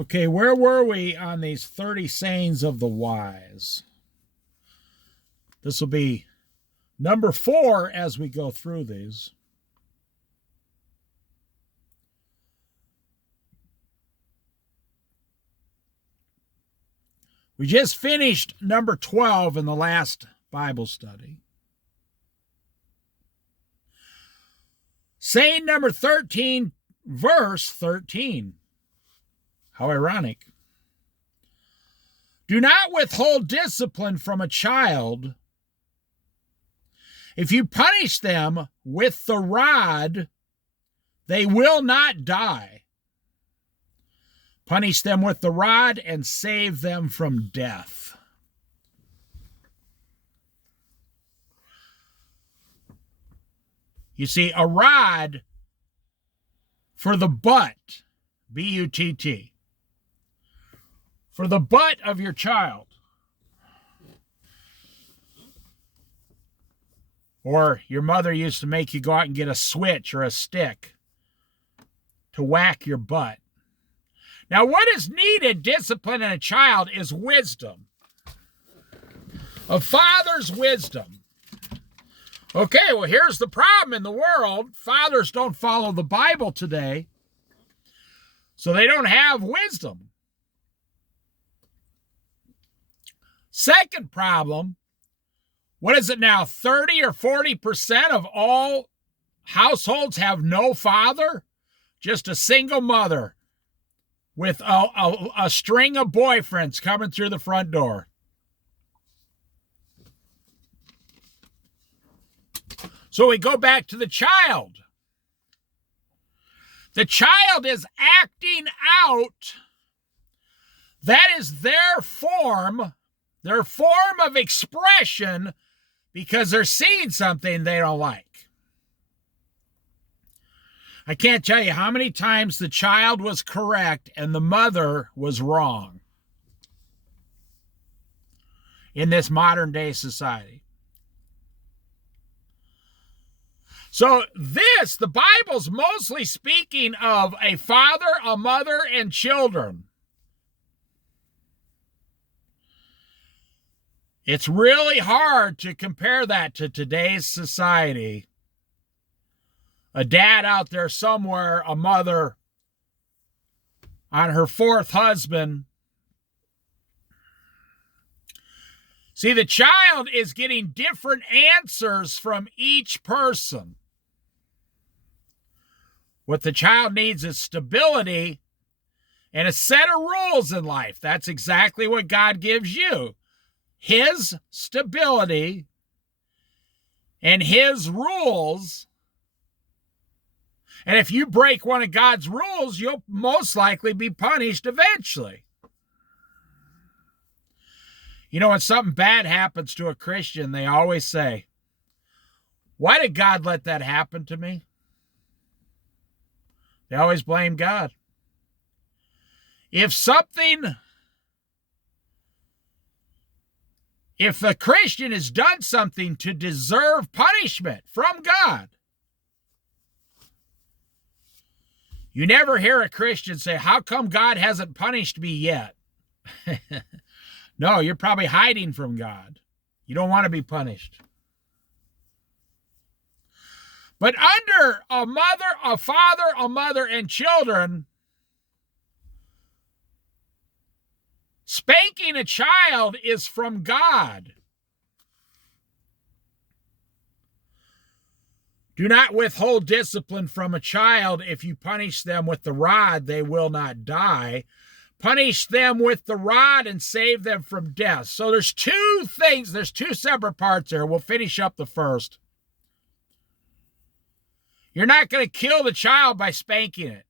Okay, where were we on these 30 sayings of the wise? This will be number 4 as we go through these. We just finished number 12 in the last Bible study. Saying number 13, verse 13. How ironic. Do not withhold discipline from a child. If you punish them with the rod, they will not die. Punish them with the rod and save them from death. You see, a rod for the butt, B-U-T-T, for the butt of your child. Or your mother used to make you go out and get a switch or a stick to whack your butt. Now, what is needed disciplining a child is wisdom. A father's wisdom. Okay, well, here's the problem in the world. Fathers don't follow the Bible today, so they don't have wisdom. Second problem, what is it now? 30 or 40% of all households have no father? Just a single mother with a string of boyfriends coming through the front door. So we go back to the child. The child is acting out. That is their form of expression because they're seeing something they don't like. I can't tell you how many times the child was correct and the mother was wrong in this modern day society. So the Bible's mostly speaking of a father, a mother, and children. It's really hard to compare that to today's society. A dad out there somewhere, a mother on her 4th husband. See, the child is getting different answers from each person. What the child needs is stability and a set of rules in life. That's exactly what God gives you. His stability and His rules. And if you break one of God's rules, you'll most likely be punished eventually. You know, when something bad happens to a Christian, they always say, why did God let that happen to me? They always blame God. If the Christian has done something to deserve punishment from God, you never hear a Christian say, how come God hasn't punished me yet? No, you're probably hiding from God. You don't want to be punished. But under a mother, a father, a mother, and children, spanking a child is from God. Do not withhold discipline from a child. If you punish them with the rod, they will not die. Punish them with the rod and save them from death. So there's 2 things. There's 2 separate parts here. We'll finish up the first. You're not going to kill the child by spanking it.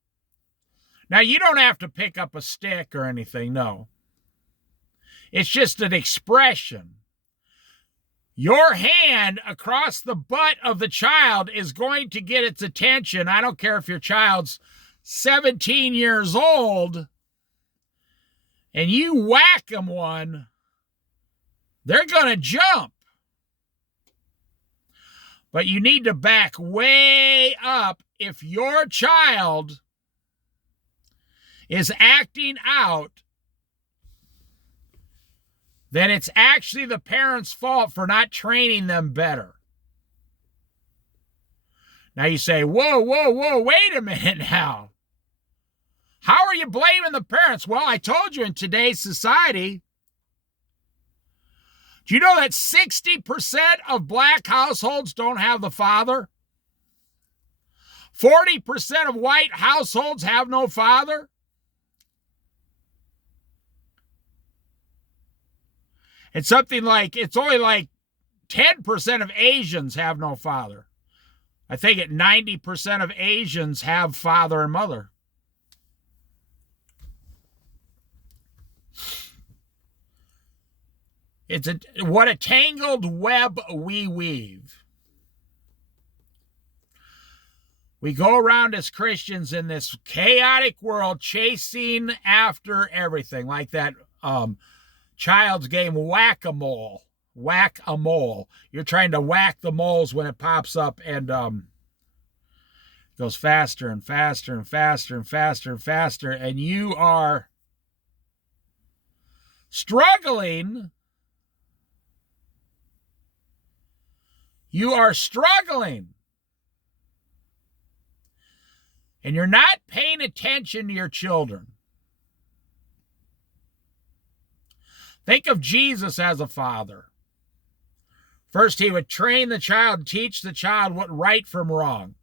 Now, you don't have to pick up a stick or anything, no. It's just an expression. Your hand across the butt of the child is going to get its attention. I don't care if your child's 17 years old and you whack them one, they're going to jump. But you need to back way up if your child is acting out, then it's actually the parents' fault for not training them better. Now you say, whoa, wait a minute now. How are you blaming the parents? Well, I told you, in today's society, do you know that 60% of black households don't have the father? 40% of white households have no father? It's something like, it's only like 10% of Asians have no father. I think 90% of Asians have father and mother. What a tangled web we weave. We go around as Christians in this chaotic world chasing after everything, like that child's game, whack-a-mole. Whack-a-mole. You're trying to whack the moles when it pops up, and goes faster and faster and faster and faster and faster, and you are struggling. You are struggling. And you're not paying attention to your children. Think of Jesus as a father. First, he would train the child, teach the child what right from wrong.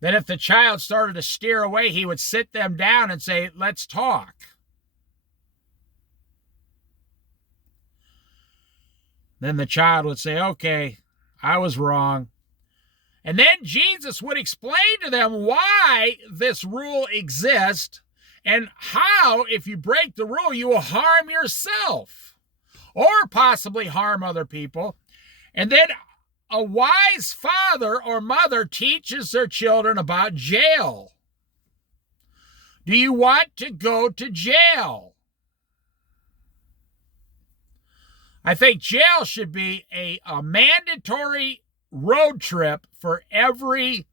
Then if the child started to steer away, he would sit them down and say, let's talk. Then the child would say, okay, I was wrong. And then Jesus would explain to them why this rule exists and how, if you break the rule, you will harm yourself or possibly harm other people. And then a wise father or mother teaches their children about jail. Do you want to go to jail? I think jail should be a mandatory road trip for every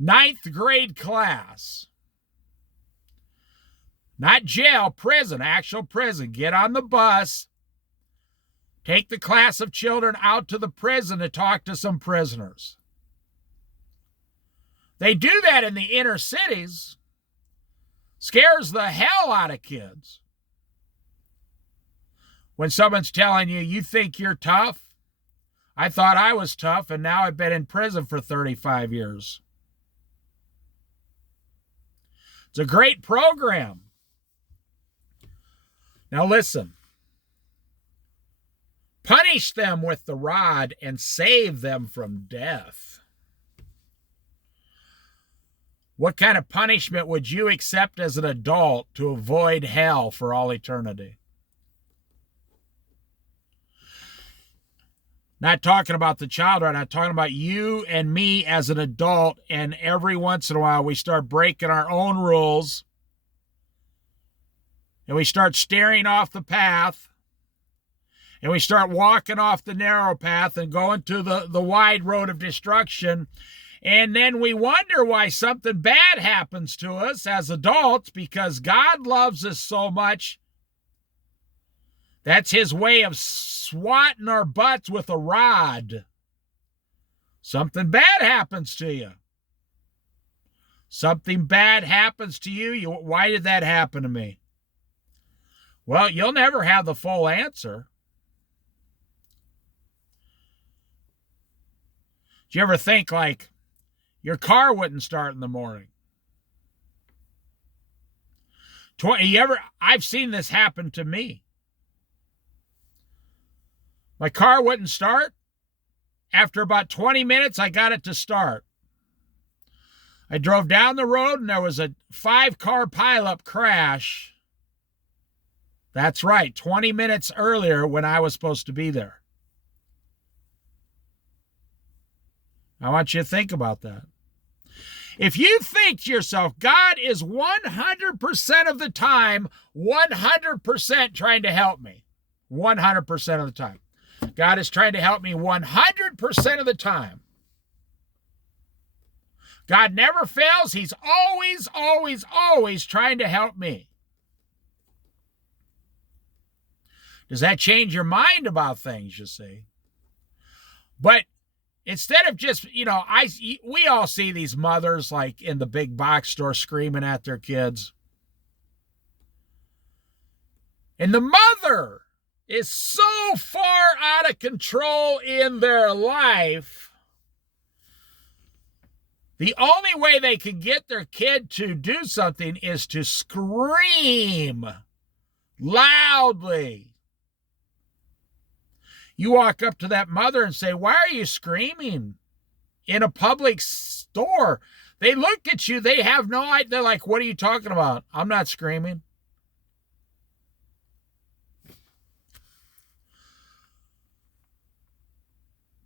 9th grade class. Not jail, prison, actual prison. Get on the bus. Take the class of children out to the prison to talk to some prisoners. They do that in the inner cities. Scares the hell out of kids. When someone's telling you, you think you're tough? I thought I was tough, and now I've been in prison for 35 years. It's a great program. Now listen. Punish them with the rod and save them from death. What kind of punishment would you accept as an adult to avoid hell for all eternity? Not talking about the child right now, I'm talking about you and me as an adult, and every once in a while we start breaking our own rules and we start steering off the path and we start walking off the narrow path and going to the wide road of destruction, and then we wonder why something bad happens to us as adults because God loves us so much. That's his way of swatting our butts with a rod. Something bad happens to you. Something bad happens to you. Why did that happen to me? Well, you'll never have the full answer. Do you ever think like your car wouldn't start in the morning? I've seen this happen to me. My car wouldn't start. After about 20 minutes, I got it to start. I drove down the road and there was a 5-car pileup crash. That's right, 20 minutes earlier when I was supposed to be there. I want you to think about that. If you think to yourself, God is 100% of the time, 100% trying to help me. 100% of the time. God is trying to help me 100% of the time. God never fails. He's always, always, always trying to help me. Does that change your mind about things, you see? But instead of just, we all see these mothers like in the big box store screaming at their kids. And the mother is so far out of control in their life. The only way they can get their kid to do something is to scream loudly. You walk up to that mother and say, "Why are you screaming in a public store?" They look at you. They have no idea. They're like, "What are you talking about?" "I'm not screaming."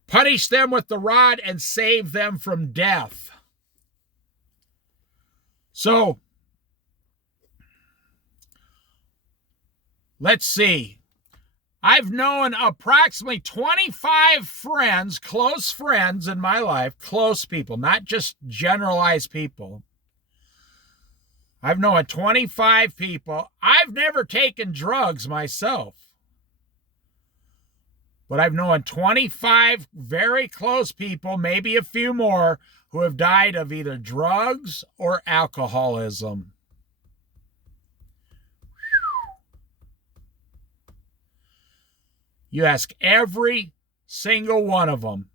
Punish them with the rod and save them from death. So, let's see. I've known approximately 25 friends, close friends in my life, close people, not just generalized people. I've known 25 people. I've never taken drugs myself. But I've known 25 very close people, maybe a few more, who have died of either drugs or alcoholism. You ask every single one of them.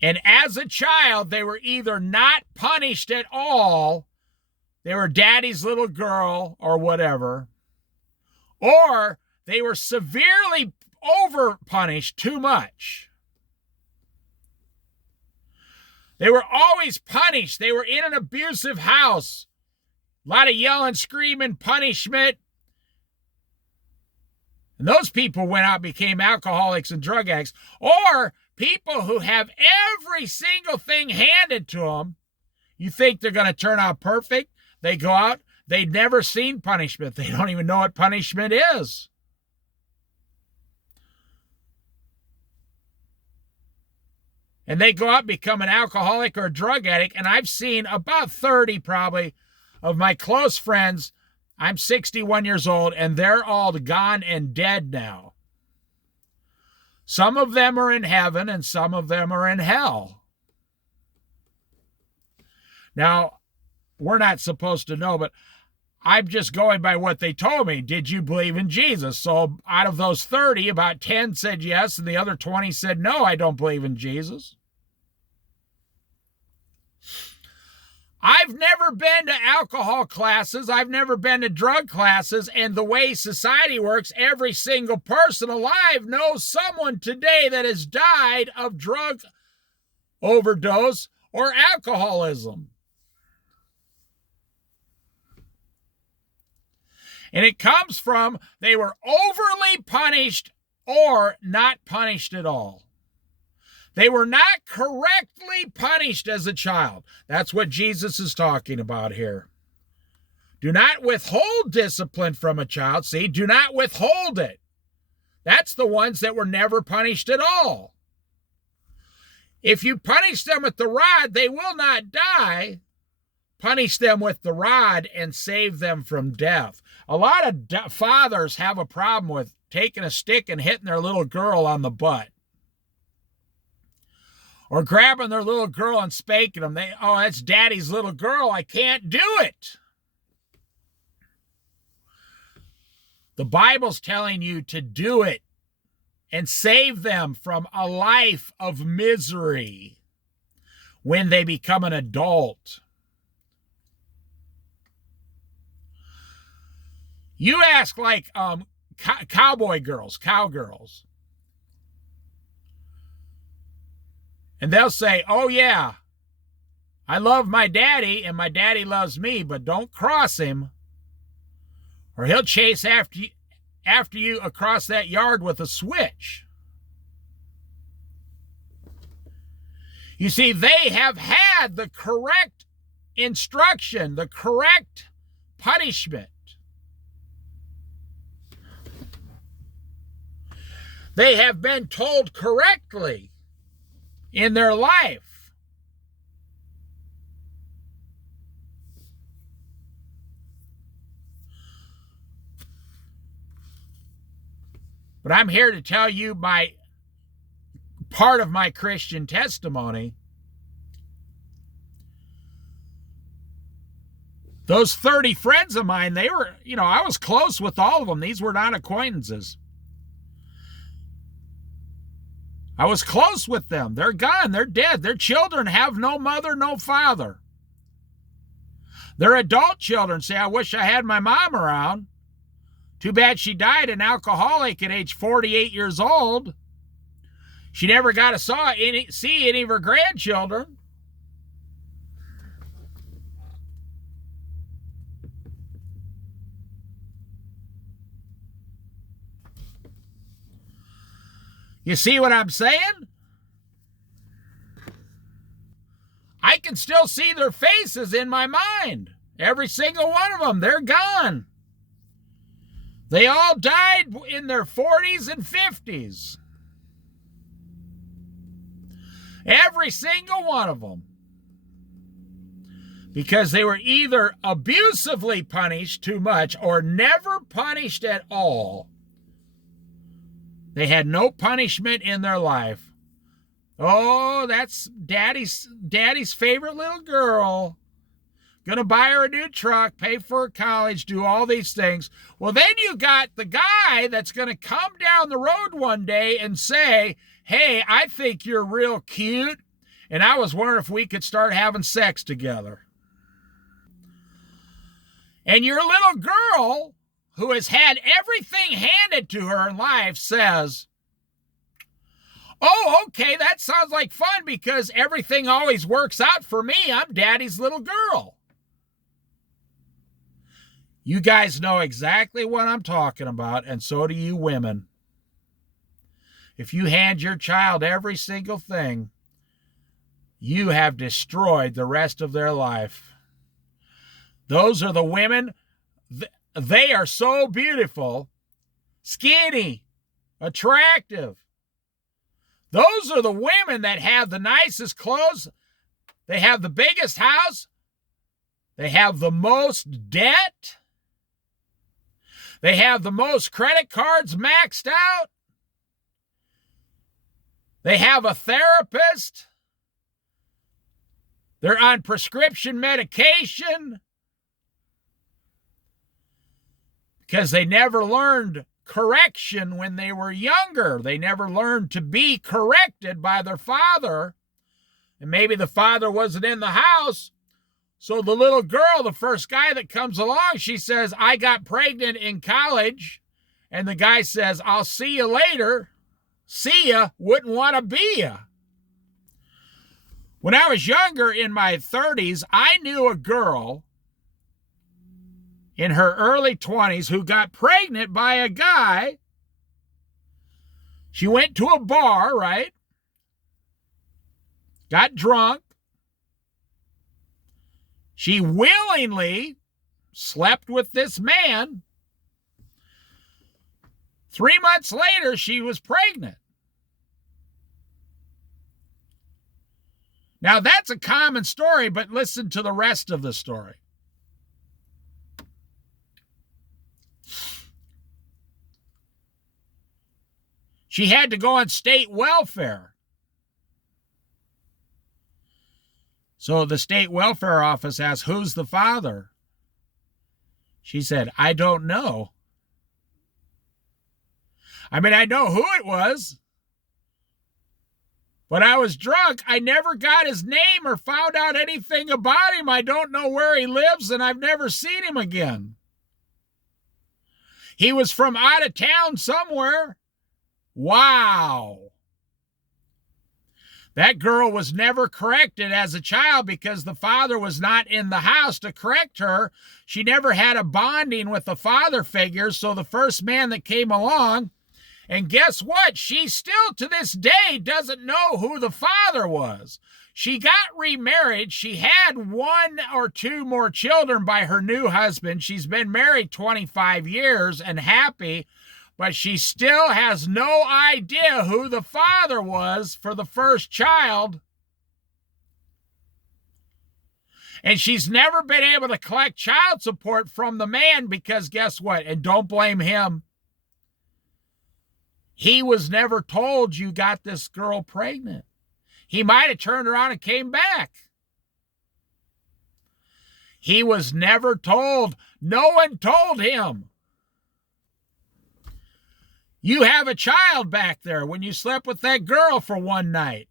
And as a child, they were either not punished at all, they were daddy's little girl or whatever, or they were severely over-punished too much. They were always punished. They were in an abusive house. A lot of yelling, screaming, punishment. And those people went out and became alcoholics and drug addicts. Or people who have every single thing handed to them. You think they're going to turn out perfect? They go out. They've never seen punishment. They don't even know what punishment is. And they go out and become an alcoholic or a drug addict. And I've seen about 30 probably of my close friends. I'm 61 years old, and they're all gone and dead now. Some of them are in heaven, and some of them are in hell. Now, we're not supposed to know, but I'm just going by what they told me. Did you believe in Jesus? So out of those 30, about 10 said yes, and the other 20 said, no, I don't believe in Jesus. I've never been to alcohol classes. I've never been to drug classes. And the way society works, every single person alive knows someone today that has died of drug overdose or alcoholism. And it comes from they were overly punished or not punished at all. They were not correctly punished as a child. That's what Jesus is talking about here. Do not withhold discipline from a child. See, do not withhold it. That's the ones that were never punished at all. If you punish them with the rod, they will not die. Punish them with the rod and save them from death. A lot of fathers have a problem with taking a stick and hitting their little girl on the butt. Or grabbing their little girl and spanking them. That's daddy's little girl. I can't do it. The Bible's telling you to do it and save them from a life of misery when they become an adult. You ask like cowboy girls, cowgirls. And they'll say, oh, yeah, I love my daddy and my daddy loves me, but don't cross him or he'll chase after you across that yard with a switch. You see, they have had the correct instruction, the correct punishment. They have been told correctly in their life. But I'm here to tell you my part of my Christian testimony. Those 30 friends of mine, they were, I was close with all of them. These were not acquaintances. I was close with them. They're gone. They're dead. Their children have no mother, no father. Their adult children say, I wish I had my mom around. Too bad she died an alcoholic at age 48 years old. She never got to see any of her grandchildren. You see what I'm saying? I can still see their faces in my mind. Every single one of them, they're gone. They all died in their 40s and 50s. Every single one of them. Because they were either abusively punished too much or never punished at all. They had no punishment in their life. Oh, that's daddy's favorite little girl. Gonna buy her a new truck, pay for her college, do all these things. Well, then you got the guy that's gonna come down the road one day and say, hey, I think you're real cute, and I was wondering if we could start having sex together. And your little girl, who has had everything handed to her in life, says, oh, okay, that sounds like fun because everything always works out for me. I'm daddy's little girl. You guys know exactly what I'm talking about, and so do you women. If you hand your child every single thing, you have destroyed the rest of their life. Those are the women. They are so beautiful, skinny, attractive. Those are the women that have the nicest clothes. They have the biggest house. They have the most debt. They have the most credit cards maxed out. They have a therapist. They're on prescription medication. Because they never learned correction when they were younger. They never learned to be corrected by their father. And maybe the father wasn't in the house. So the little girl, the first guy that comes along, she says, I got pregnant in college. And the guy says, I'll see you later. See ya, wouldn't want to be ya. When I was younger, in my 30s, I knew a girl in her early 20s who got pregnant by a guy. She went to a bar, right? Got drunk. She willingly slept with this man. 3 months later, she was pregnant. Now, that's a common story, but listen to the rest of the story. She had to go on state welfare. So the state welfare office asked, who's the father? She said, I don't know. I mean, I know who it was, but I was drunk. I never got his name or found out anything about him. I don't know where he lives, and I've never seen him again. He was from out of town somewhere. Wow. That girl was never corrected as a child because the father was not in the house to correct her. She never had a bonding with the father figure, so the first man that came along, and guess what? She still to this day doesn't know who the father was. She got remarried. She had 1 or 2 more children by her new husband. She's been married 25 years and happy. but she still has no idea who the father was for the first child. And she's never been able to collect child support from the man because guess what? And don't blame him. He was never told you got this girl pregnant. He might have turned around and came back. He was never told. No one told him. You have a child back there when you slept with that girl for one night.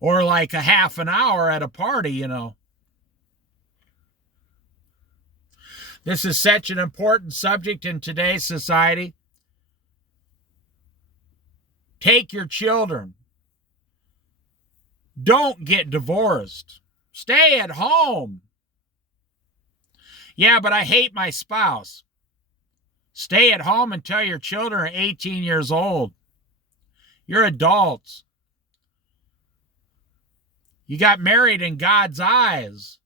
Or like a half an hour at a party, you know. This is such an important subject in today's society. Take your children. Don't get divorced. Stay at home. Yeah, but I hate my spouse. Stay at home until your children are 18 years old. You're adults. You got married in God's eyes.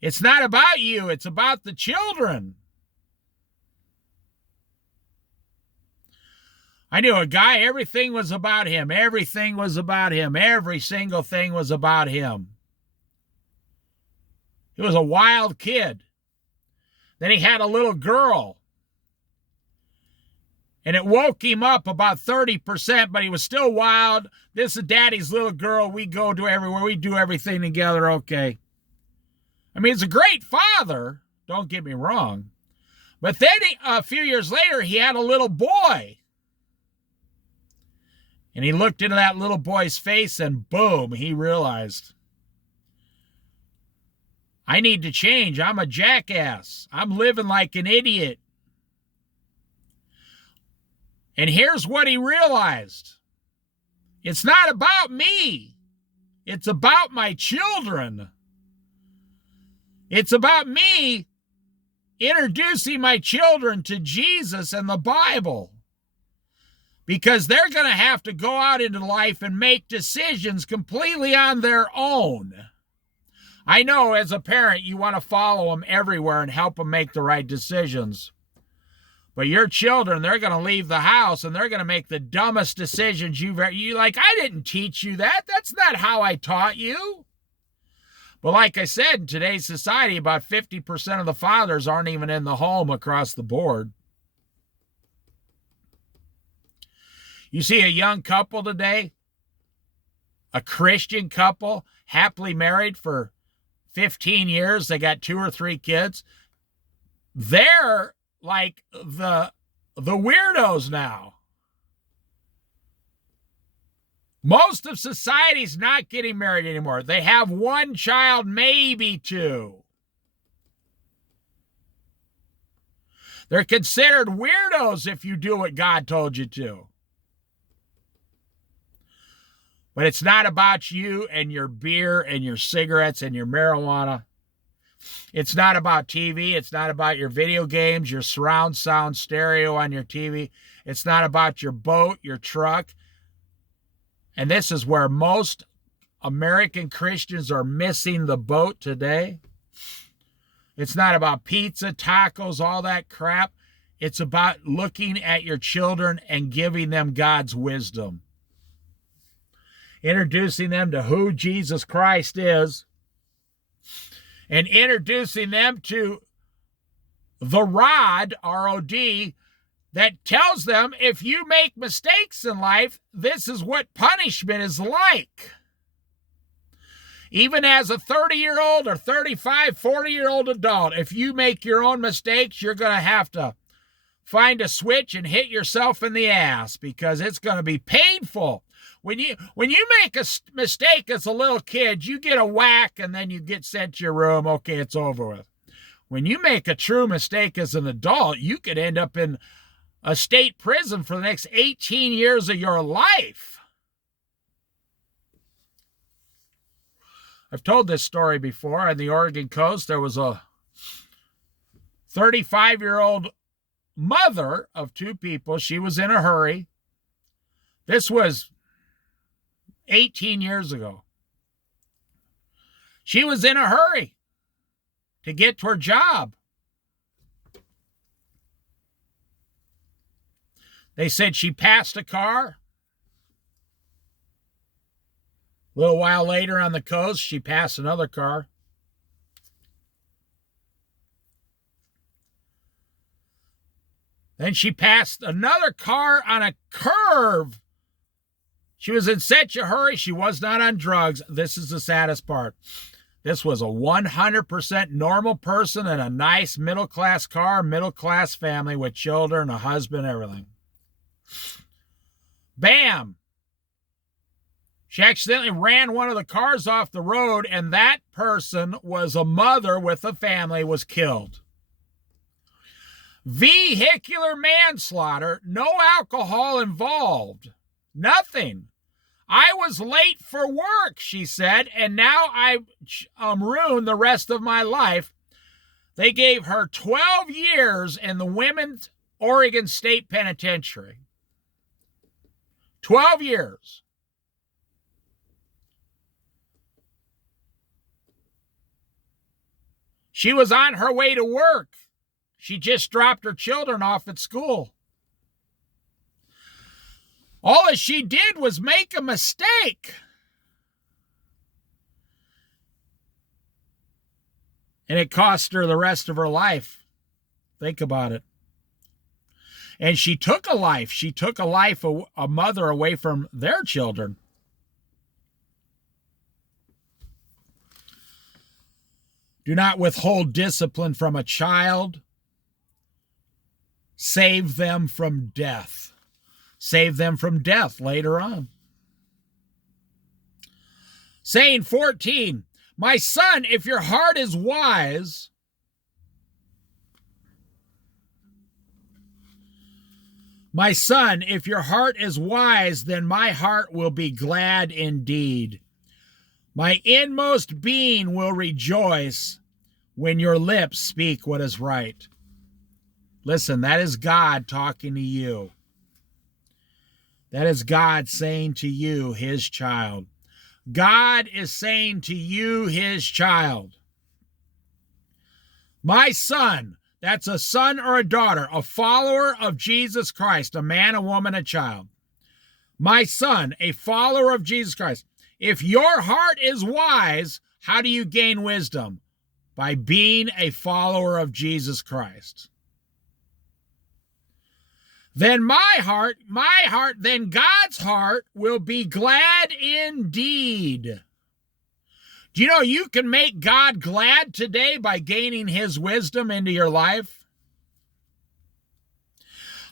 It's not about you. It's about the children. I knew a guy, everything was about him. Everything was about him. Every single thing was about him. He was a wild kid. Then he had a little girl. And it woke him up about 30%, but he was still wild. This is Daddy's little girl. We go to everywhere. We do everything together. Okay. I mean, he's a great father. Don't get me wrong. But then a few years later, he had a little boy. And he looked into that little boy's face and boom, he realized, I need to change. I'm a jackass. I'm living like an idiot. And here's what he realized. It's not about me. It's about my children. It's about me introducing my children to Jesus and the Bible. Because they're going to have to go out into life and make decisions completely on their own. I know as a parent, you want to follow them everywhere and help them make the right decisions. But your children, they're going to leave the house and they're going to make the dumbest decisions you like, I didn't teach you that. That's not how I taught you. But like I said, in today's society, about 50% of the fathers aren't even in the home across the board. You see a young couple today, a Christian couple, happily married for 15 years. They got 2 or 3 kids. They're like the weirdos now. Most of society's not getting married anymore. They have 1 child, maybe 2. They're considered weirdos if you do what God told you to. But it's not about you and your beer and your cigarettes and your marijuana. It's not about TV. It's not about your video games, your surround sound stereo on your TV. It's not about your boat, your truck. And this is where most American Christians are missing the boat today. It's not about pizza, tacos, all that crap. It's about looking at your children and giving them God's wisdom. Introducing them to who Jesus Christ is, and introducing them to the rod, R-O-D, that tells them if you make mistakes in life, this is what punishment is like. Even as a 30-year-old or 35, 40-year-old adult, if you make your own mistakes, you're going to have to find a switch and hit yourself in the ass because it's going to be painful. When you make a mistake as a little kid, you get a whack and then you get sent to your room. Okay, it's over with. When you make a true mistake as an adult, you could end up in a state prison for the next 18 years of your life. I've told this story before. On the Oregon coast, there was a 35-year-old mother of 2 people. She was in a hurry. This was 18 years ago. She was in a hurry to get to her job. They said she passed a car. A little while later on the coast, she passed another car. Then she passed another car on a curve. She was in such a hurry, she was not on drugs. This is the saddest part. This was a 100% normal person in a nice middle-class car, middle-class family with children, a husband, everything. Bam! She accidentally ran one of the cars off the road, and that person was a mother with a family, was killed. Vehicular manslaughter, no alcohol involved. Nothing. I was late for work, she said, and now I ruined the rest of my life. They gave her 12 years in the Women's Oregon State Penitentiary. 12 years. She was on her way to work. She just dropped her children off at school. All that she did was make a mistake. And it cost her the rest of her life. Think about it. And she took a life. She took a mother away from their children. Do not withhold discipline from a child. Save them from death. Save them from death later on. Saying 14, my son, if your heart is wise, my son, if your heart is wise, then my heart will be glad indeed. My inmost being will rejoice when your lips speak what is right. Listen, that is God talking to you. That is God saying to you, his child. God is saying to you, his child. My son, that's a son or a daughter, a follower of Jesus Christ, a man, a woman, a child. My son, a follower of Jesus Christ. If your heart is wise, how do you gain wisdom? By being a follower of Jesus Christ. Then then God's heart will be glad indeed. Do you know you can make God glad today by gaining his wisdom into your life?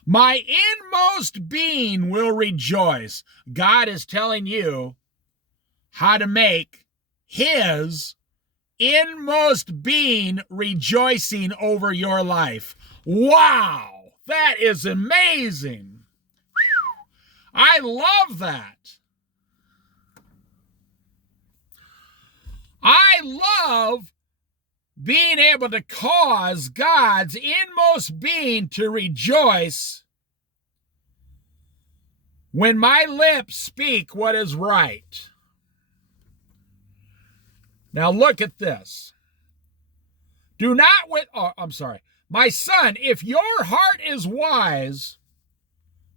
My inmost being will rejoice. God is telling you how to make his inmost being rejoicing over your life. Wow! That is amazing. I love that. I love being able to cause God's inmost being to rejoice when my lips speak what is right. Now look at this. My son, if your heart is wise,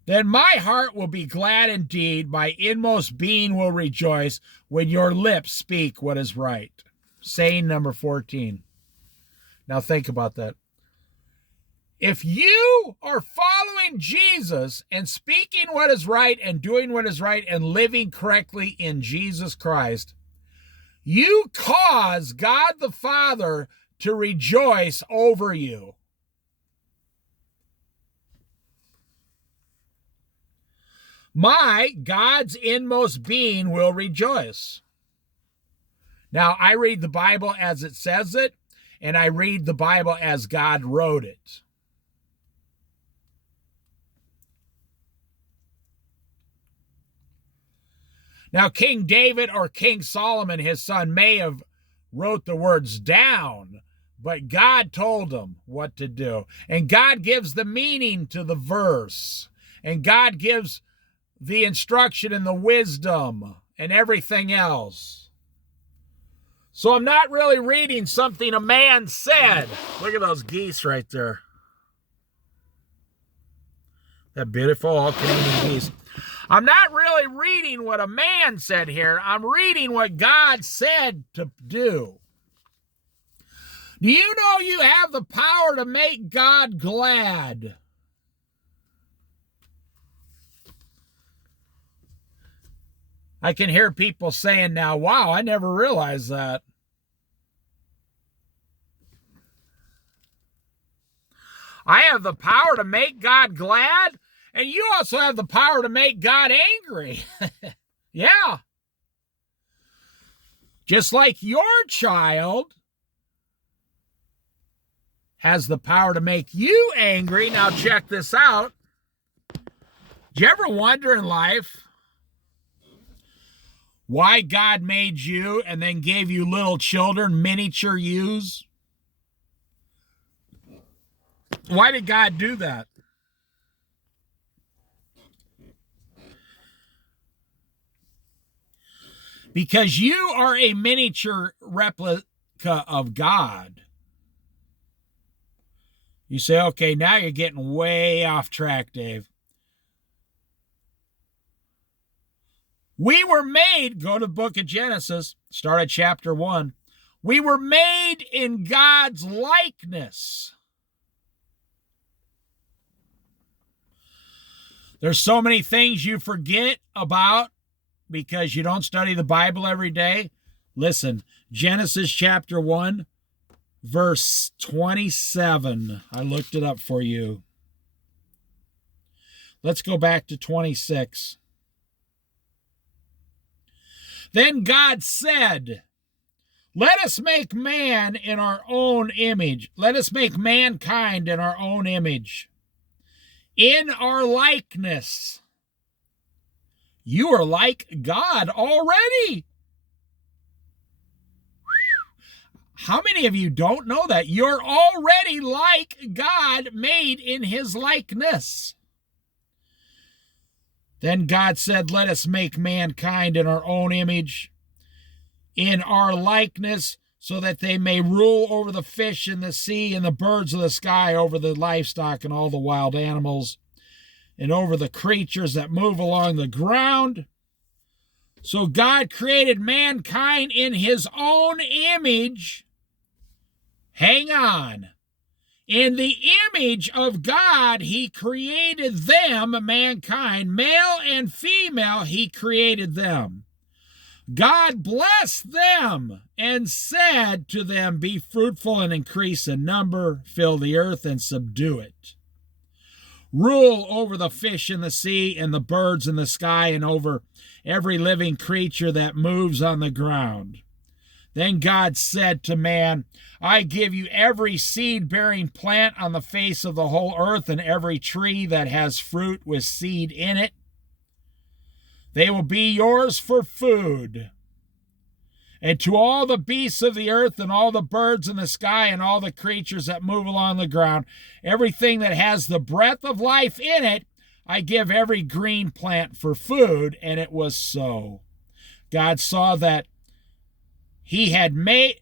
then my heart will be glad indeed. My inmost being will rejoice when your lips speak what is right. Saying number 14. Now think about that. If you are following Jesus and speaking what is right and doing what is right and living correctly in Jesus Christ, you cause God the Father to rejoice over you. God's inmost being will rejoice. Now, I read the Bible as it says it, and I read the Bible as God wrote it. Now, King David or King Solomon, his son, may have wrote the words down, but God told him what to do. And God gives the meaning to the verse. And God gives the instruction and the wisdom and everything else. So I'm not really reading something a man said. Look at those geese right there. That beautiful all Canadian geese. I'm not really reading what a man said here. I'm reading what God said to do. Do you know you have the power to make God glad? I can hear people saying now, wow, I never realized that. I have the power to make God glad, and you also have the power to make God angry. Yeah. Just like your child has the power to make you angry. Now check this out. Do you ever wonder in life why God made you and then gave you little children, miniature yous? Why did God do that? Because you are a miniature replica of God. You say, okay, now you're getting way off track, Dave. We were made, go to the book of Genesis, start at chapter 1. We were made in God's likeness. There's so many things you forget about because you don't study the Bible every day. Listen, Genesis chapter 1, verse 27. I looked it up for you. Let's go back to 26. Then God said, let us make man in our own image. Let us make mankind in our own image, in our likeness. You are like God already. How many of you don't know that? You're already like God, made in his likeness. Then God said, let us make mankind in our own image, in our likeness, so that they may rule over the fish in the sea and the birds of the sky, over the livestock and all the wild animals, and over the creatures that move along the ground. So God created mankind in his own image. Hang on. In the image of God, he created them, mankind, male and female, he created them. God blessed them and said to them, be fruitful and increase in number, fill the earth and subdue it. Rule over the fish in the sea and the birds in the sky and over every living creature that moves on the ground. Then God said to man, I give you every seed-bearing plant on the face of the whole earth and every tree that has fruit with seed in it. They will be yours for food. And to all the beasts of the earth and all the birds in the sky and all the creatures that move along the ground, everything that has the breath of life in it, I give every green plant for food. And it was so. God saw all that he had made,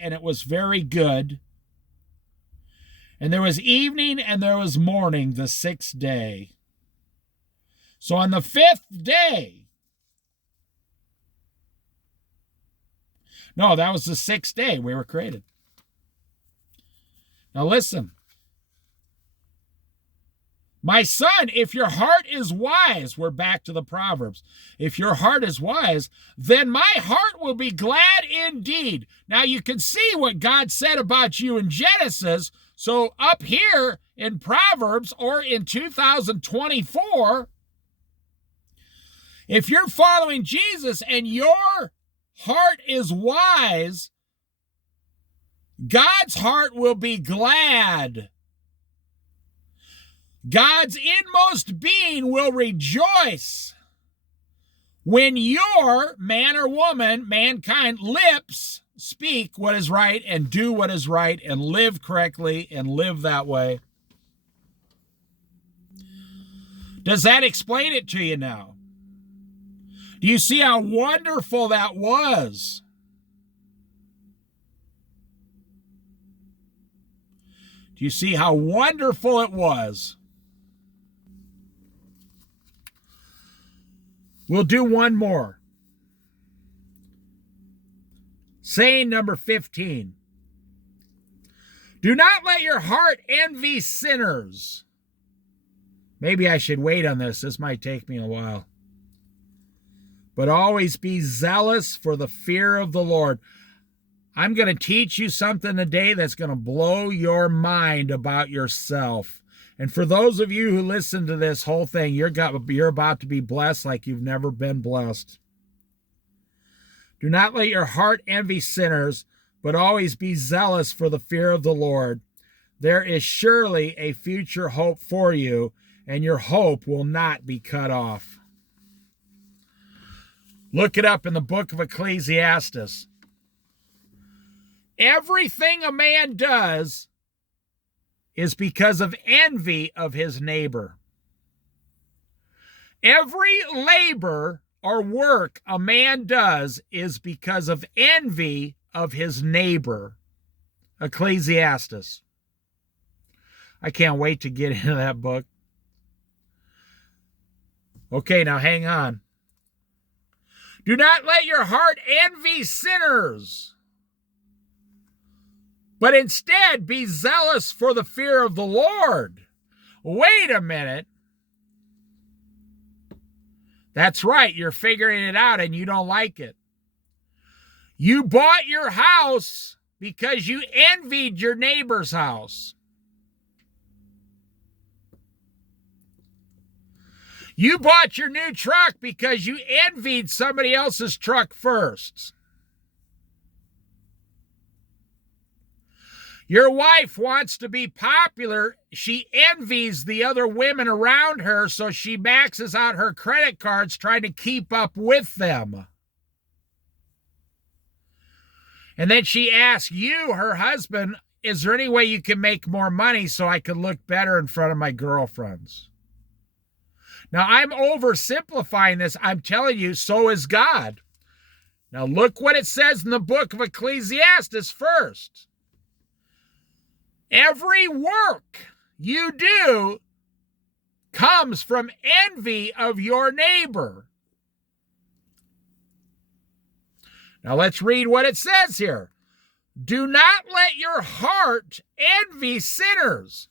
and it was very good. And there was evening and there was morning, the sixth day. So on the fifth day, no, that was the sixth day we were created. Now listen. My son, if your heart is wise, we're back to the Proverbs. If your heart is wise, then my heart will be glad indeed. Now you can see what God said about you in Genesis. So up here in Proverbs or in 2024, if you're following Jesus and your heart is wise, God's heart will be glad. God's inmost being will rejoice when your man or woman, mankind, lips speak what is right and do what is right and live correctly and live that way. Does that explain it to you now? Do you see how wonderful that was? Do Do you see how wonderful it was? We'll do one more. Saying number 15. Do not let your heart envy sinners. Maybe I should wait on this. This might take me a while. But always be zealous for the fear of the Lord. I'm going to teach you something today that's going to blow your mind about yourself. And for those of you who listen to this whole thing, you're about to be blessed like you've never been blessed. Do not let your heart envy sinners, but always be zealous for the fear of the Lord. There is surely a future hope for you, and your hope will not be cut off. Look it up in the book of Ecclesiastes. Everything a man does is because of envy of his neighbor. Every labor or work a man does is because of envy of his neighbor. Ecclesiastes. I can't wait to get into that book. Okay, now hang on. Do not let your heart envy sinners, but instead be zealous for the fear of the Lord. Wait a minute. That's right, you're figuring it out and you don't like it. You bought your house because you envied your neighbor's house. You bought your new truck because you envied somebody else's truck first. Your wife wants to be popular. She envies the other women around her, so she maxes out her credit cards trying to keep up with them. And then she asks you, her husband, is there any way you can make more money so I can look better in front of my girlfriends? Now, I'm oversimplifying this. I'm telling you, so is God. Now, look what it says in the book of Ecclesiastes first. Every work you do comes from envy of your neighbor. Now, let's read what it says here. Do not let your heart envy sinners.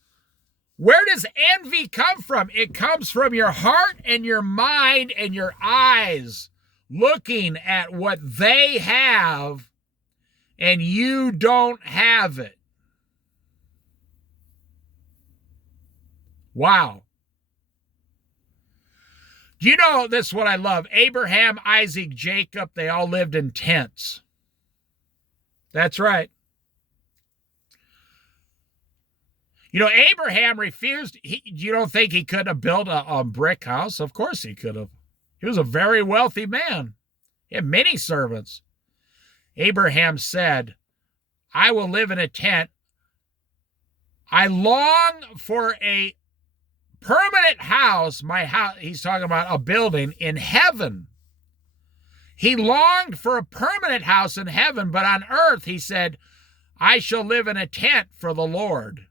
Where does envy come from? It comes from your heart and your mind and your eyes looking at what they have and you don't have it. Wow. Do you know, this is what I love. Abraham, Isaac, Jacob, they all lived in tents. That's right. You know, Abraham refused. You don't think he could have built a brick house? Of course he could have. He was a very wealthy man. He had many servants. Abraham said, I will live in a tent. I long for a permanent house, my house, he's talking about a building in heaven. He longed for a permanent house in heaven, but on earth he said, I shall live in a tent for the Lord.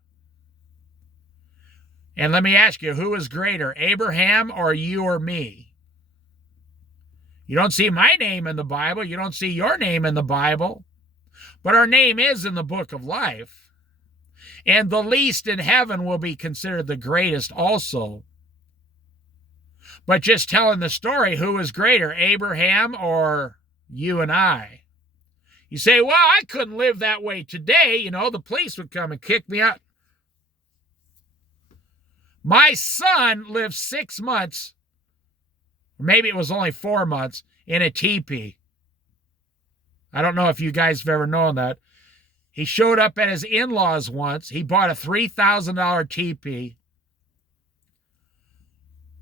And let me ask you, who is greater, Abraham or you or me? You don't see my name in the Bible. You don't see your name in the Bible. But our name is in the book of life. And the least in heaven will be considered the greatest also. But just telling the story, who is greater, Abraham or you and I? You say, well, I couldn't live that way today. You know, the police would come and kick me out. My son lived 6 months, or maybe it was only 4 months, in a teepee. I don't know if you guys have ever known that. He showed up at his in-laws once. He bought a $3,000 teepee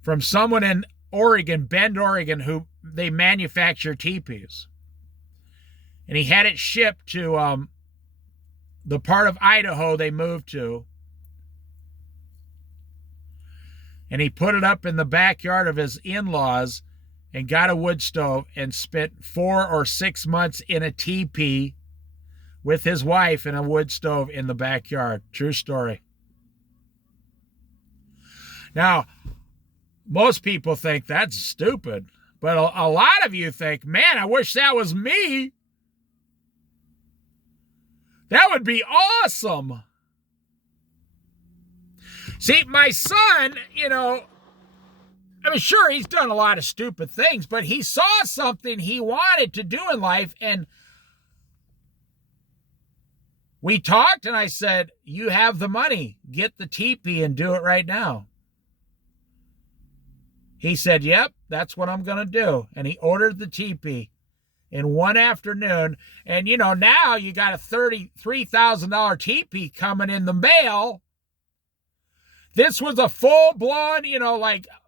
from someone in Oregon, Bend, Oregon, who they manufacture teepees. And he had it shipped to the part of Idaho they moved to. And he put it up in the backyard of his in-laws and got a wood stove and spent 4 or 6 months in a teepee with his wife in a wood stove in the backyard. True story. Now, most people think that's stupid, but a lot of you think, man, I wish that was me. That would be awesome. See, my son, I'm sure he's done a lot of stupid things, but he saw something he wanted to do in life, and we talked, and I said, you have the money. Get the teepee and do it right now. He said, yep, that's what I'm going to do. And he ordered the teepee in one afternoon. And, now you got a $33,000 teepee coming in the mail. This was a full-blown,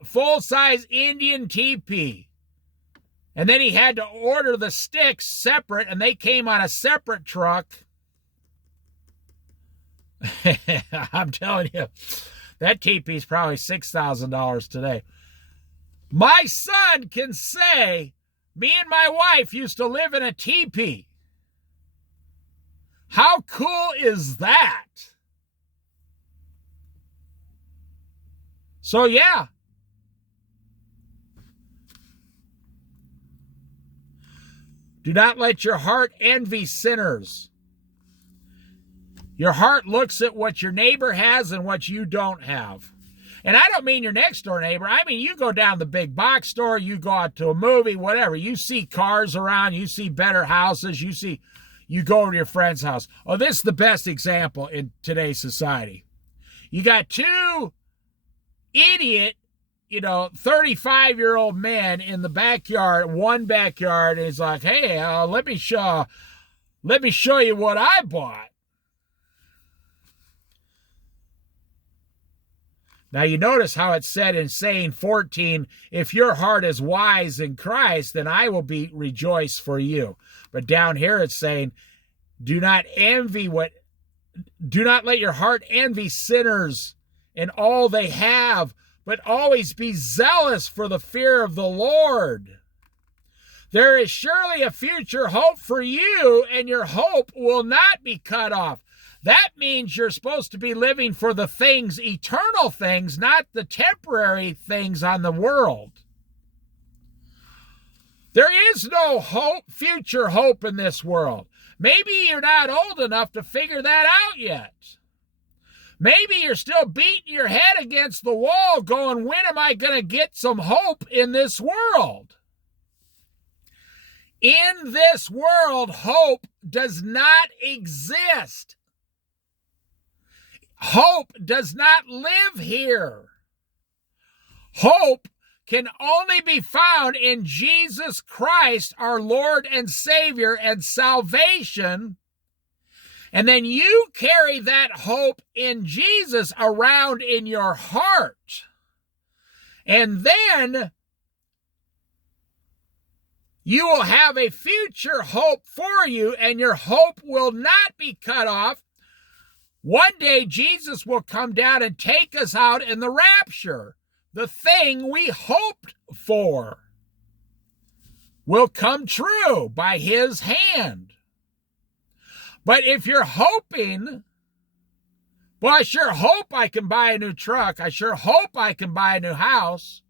full-size Indian teepee. And then he had to order the sticks separate, and they came on a separate truck. I'm telling you, that teepee is probably $6,000 today. My son can say, me and my wife used to live in a teepee. How cool is that? So, yeah. Do not let your heart envy sinners. Your heart looks at what your neighbor has and what you don't have. And I don't mean your next door neighbor. I mean, you go down the big box store, you go out to a movie, whatever. You see cars around, you see better houses, you go to your friend's house. Oh, this is the best example in today's society. You got two idiot, 35-year-old men in the backyard, one backyard, and he's like, hey, let me show you what I bought. Now, you notice how it said in saying 14, if your heart is wise in Christ, then I will rejoice for you. But down here it's saying, do not let your heart envy sinners in all they have, but always be zealous for the fear of the Lord. There is surely a future hope for you, and your hope will not be cut off. That means you're supposed to be living for the things, eternal things, not the temporary things on the world. There is no future hope in this world. Maybe you're not old enough to figure that out yet. Maybe you're still beating your head against the wall going, when am I going to get some hope in this world? In this world, hope does not exist. Hope does not live here. Hope can only be found in Jesus Christ, our Lord and Savior, and salvation. And then you carry that hope in Jesus around in your heart. And then you will have a future hope for you, and your hope will not be cut off. One day, Jesus will come down and take us out in the rapture. The thing we hoped for will come true by his hand. But if you're hoping, well, I sure hope I can buy a new truck. I sure hope I can buy a new house.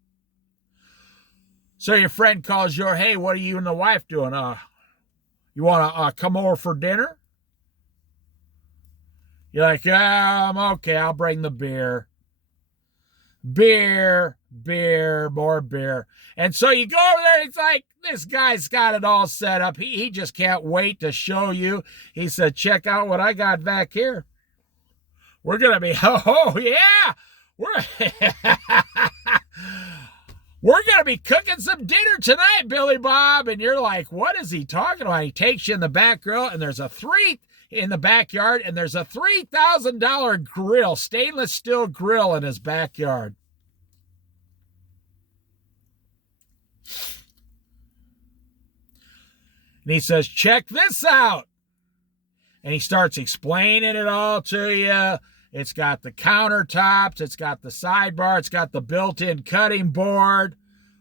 So your friend calls you, hey, what are you and the wife doing? You want to come over for dinner? You're like, yeah, I'm okay. I'll bring the beer. Beer, more beer. And so you go over there, it's like, this guy's got it all set up. He just can't wait to show you. He said, check out what I got back here. We're going to be, oh yeah, we're going to be cooking some dinner tonight, Billy Bob. And you're like, what is he talking about? He takes you in the back grill, and there's a in the backyard, and there's a $3,000 grill, stainless steel grill in his backyard. And he says, check this out. And he starts explaining it all to you. It's got the countertops, it's got the sidebar, it's got the built-in cutting board.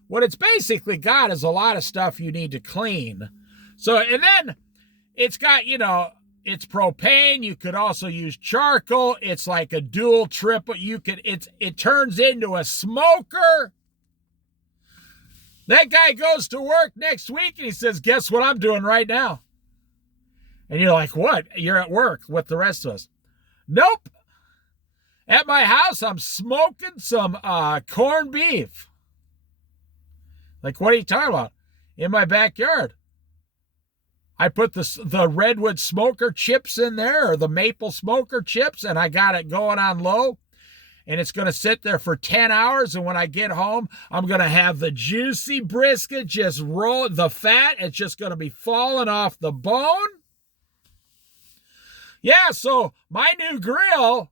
What it's basically got is a lot of stuff you need to clean. So, and then it's got, it's propane. You could also use charcoal. It's like a dual triple. It turns into a smoker. That guy goes to work next week and he says, guess what I'm doing right now? And you're like, what? You're at work with the rest of us. Nope. At my house, I'm smoking some corned beef. Like, what are you talking about? In my backyard. I put the redwood smoker chips in there, or the maple smoker chips, and I got it going on low. And it's going to sit there for 10 hours. And when I get home, I'm going to have the juicy brisket just roll. The fat, it's just going to be falling off the bone. Yeah, so my new grill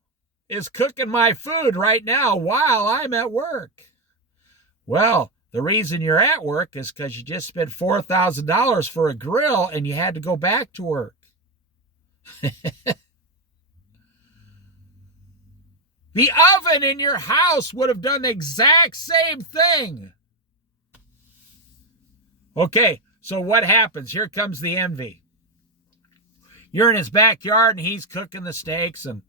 is cooking my food right now while I'm at work. Well, the reason you're at work is because you just spent $4,000 for a grill and you had to go back to work. The oven in your house would have done the exact same thing. Okay, so what happens? Here comes the envy. You're in his backyard and he's cooking the steaks, and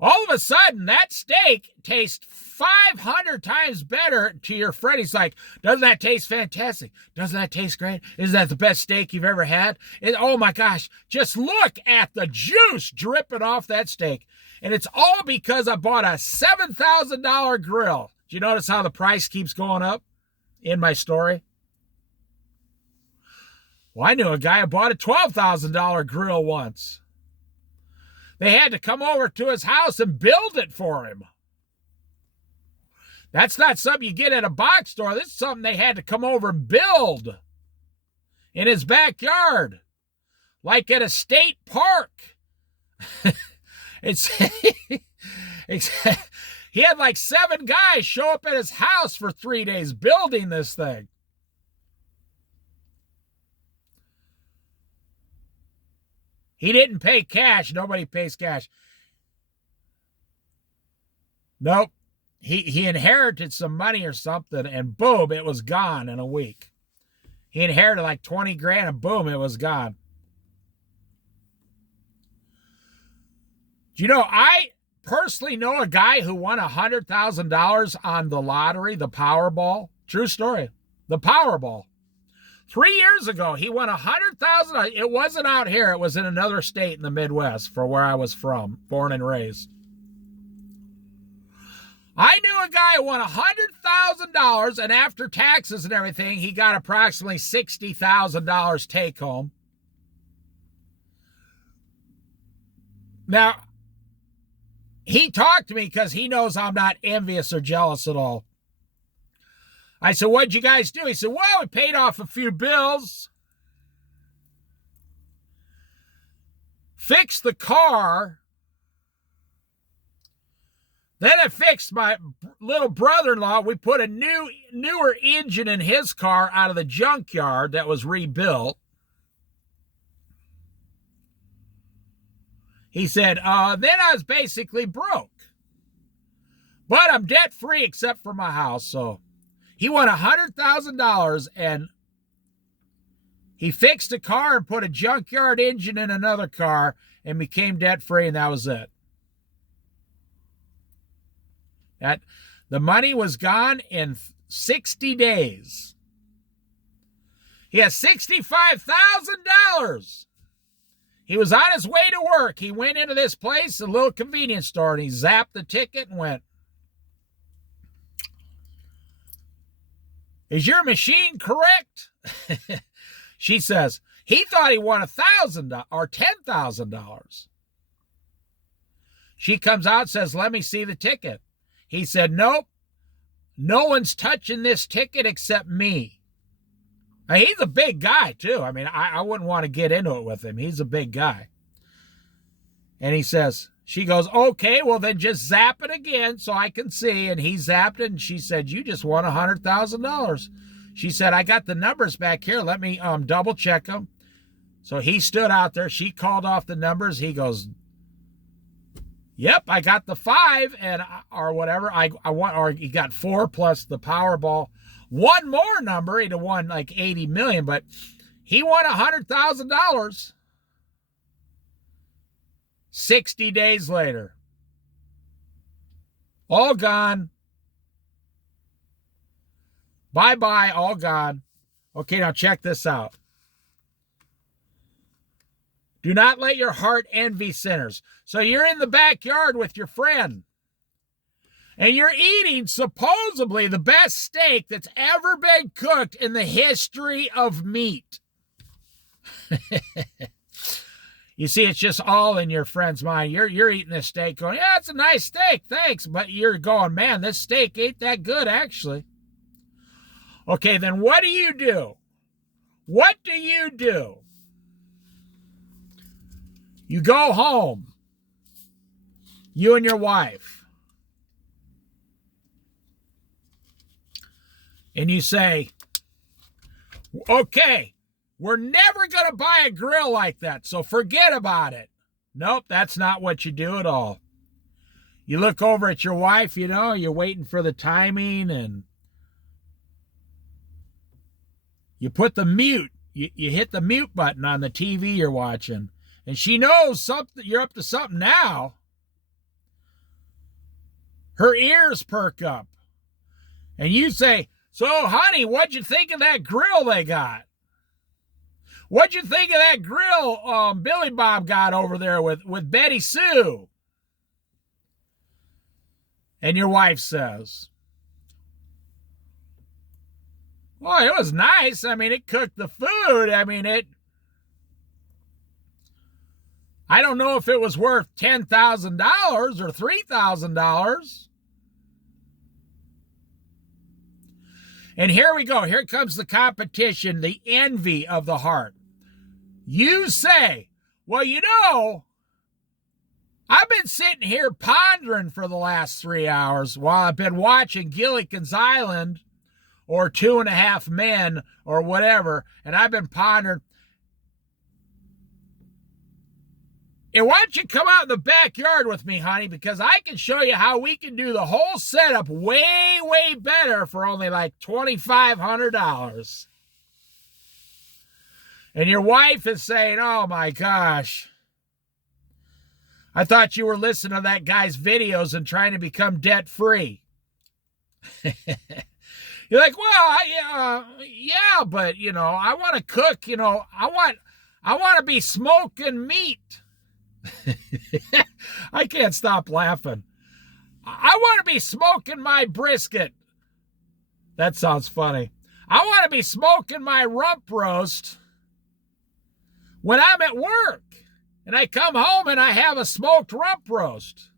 all of a sudden that steak tastes 500 times better to your friend. He's like, doesn't that taste fantastic? Doesn't that taste great? Isn't that the best steak you've ever had? Oh my gosh, just look at the juice dripping off that steak. And it's all because I bought a $7,000 grill. Do you notice how the price keeps going up in my story? Well, I knew a guy who bought a $12,000 grill once. They had to come over to his house and build it for him. That's not something you get at a box store. This is something they had to come over and build in his backyard, like at a state park. He had like 7 guys show up at his house for 3 days building this thing. He didn't pay cash. Nobody pays cash. Nope. He inherited some money or something, and boom, it was gone in a week. He inherited like 20 grand, and boom, it was gone. Do you know, I personally know a guy who won $100,000 on the lottery, the Powerball. True story. The Powerball. 3 years ago, he won $100,000. It wasn't out here. It was in another state in the Midwest, for where I was from, born and raised. I knew a guy who won $100,000, and after taxes and everything, he got approximately $60,000 take home. Now, he talked to me because he knows I'm not envious or jealous at all. I said, what'd you guys do? He said, well, we paid off a few bills, fixed the car. Then I fixed my little brother-in-law. We put a newer engine in his car out of the junkyard that was rebuilt. He said, then I was basically broke. But I'm debt-free except for my house. So he won $100,000 and he fixed a car and put a junkyard engine in another car and became debt-free, and that was it. The money was gone in 60 days. He has $65,000. He was on his way to work. He went into this place, a little convenience store, and he zapped the ticket and went, is your machine correct? She says, he thought he won $1,000 or $10,000. She comes out and says, let me see the ticket. He said, nope, no one's touching this ticket except me. Now, he's a big guy, too. I mean, I wouldn't want to get into it with him. He's a big guy. And he says, she goes, okay, well, then just zap it again so I can see. And he zapped it, and she said, you just won $100,000. She said, I got the numbers back here. Let me double check them. So he stood out there. She called off the numbers. He goes, yep, I got the 5 and or whatever. I want, or he got 4 plus the Powerball. One more number, he'd have won like 80 million, but he won $100,000. 60 days later. All gone. Bye-bye, all gone. Okay, now check this out. Do not let your heart envy sinners. So you're in the backyard with your friend, and you're eating supposedly the best steak that's ever been cooked in the history of meat. You see, it's just all in your friend's mind. You're eating this steak going, yeah, it's a nice steak, thanks. But you're going, man, this steak ain't that good, actually. Okay, then what do you do? What do you do? You go home, you and your wife, and you say, okay, we're never going to buy a grill like that, so forget about it. Nope, that's not what you do at all. You look over at your wife, you're waiting for the timing, and you put the mute, you hit the mute button on the TV you're watching, and she knows something. You're up to something now. Her ears perk up, and you say, so, honey, what'd you think of that grill they got? What'd you think of that grill Billy Bob got over there with Betty Sue? And your wife says, well, it was nice. I mean, it cooked the food. I mean, I don't know if it was worth $10,000 or $3,000. And here we go. Here comes the competition, the envy of the heart. You say, well, I've been sitting here pondering for the last 3 hours while I've been watching Gilligan's Island or 2.5 Men or whatever, and I've been pondering. And why don't you come out in the backyard with me, honey, because I can show you how we can do the whole setup way, way better for only like $2,500. And your wife is saying, oh my gosh, I thought you were listening to that guy's videos and trying to become debt-free. You're like, well, yeah, but, I want to cook, I want to be smoking meat. I can't stop laughing. I want to be smoking my brisket. That sounds funny. I want to be smoking my rump roast when I'm at work and I come home and I have a smoked rump roast.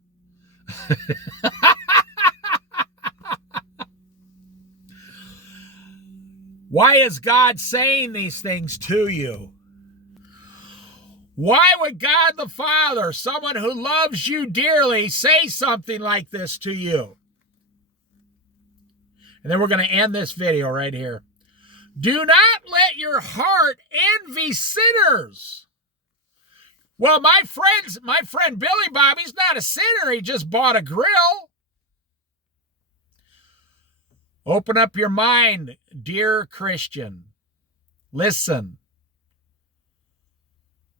Why is God saying these things to you? Why would God the Father, someone who loves you dearly, say something like this to you? And then we're going to end this video right here. Do not let your heart envy sinners. Well, my friend Billy Bob, he's not a sinner. He just bought a grill. Open up your mind, dear Christian. Listen.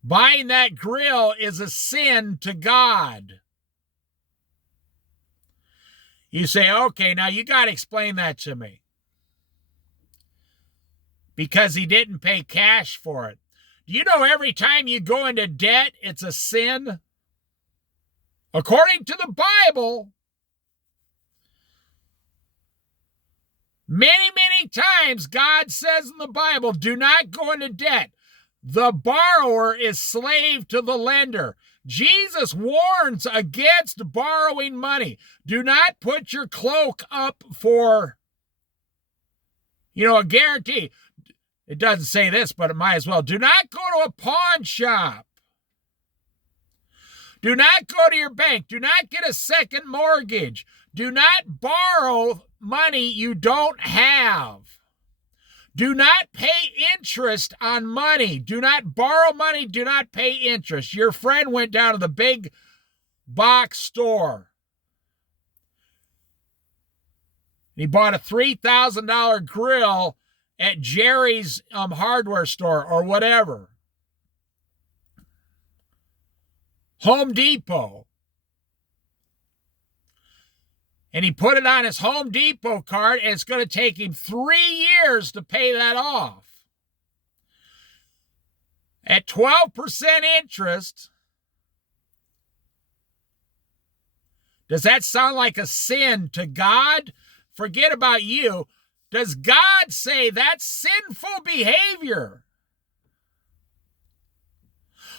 Buying that grill is a sin to God. You say, okay, now you got to explain that to me. Because he didn't pay cash for it. Do you know every time you go into debt, it's a sin? According to the Bible, many, many times God says in the Bible, do not go into debt. The borrower is slave to the lender. Jesus warns against borrowing money. Do not put your cloak up for, a guarantee. It doesn't say this, but it might as well. Do not go to a pawn shop. Do not go to your bank. Do not get a second mortgage. Do not borrow money you don't have. Do not pay interest on money. Do not borrow money. Do not pay interest. Your friend went down to the big box store. He bought a $3,000 grill at Jerry's hardware store or whatever. Home Depot. And he put it on his Home Depot card, and it's going to take him 3 years to pay that off. At 12% interest, does that sound like a sin to God? Forget about you. Does God say that's sinful behavior?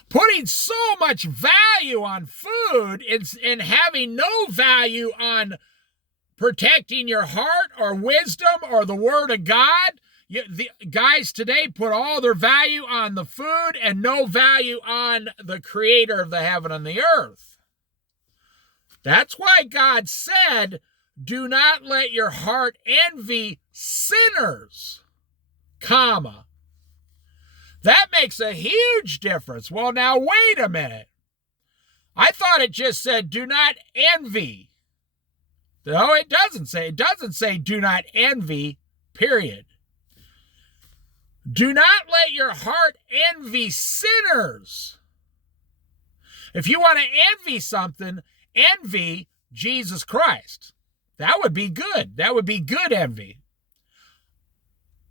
Putting so much value on food and having no value on protecting your heart or wisdom or the Word of God. The guys today put all their value on the food and no value on the Creator of the heaven and the earth. That's why God said, do not let your heart envy sinners, comma. That makes a huge difference. Well, now, wait a minute. I thought it just said, do not envy. No, it doesn't say. It doesn't say, do not envy, period. Do not let your heart envy sinners. If you want to envy something, envy Jesus Christ. That would be good. That would be good envy.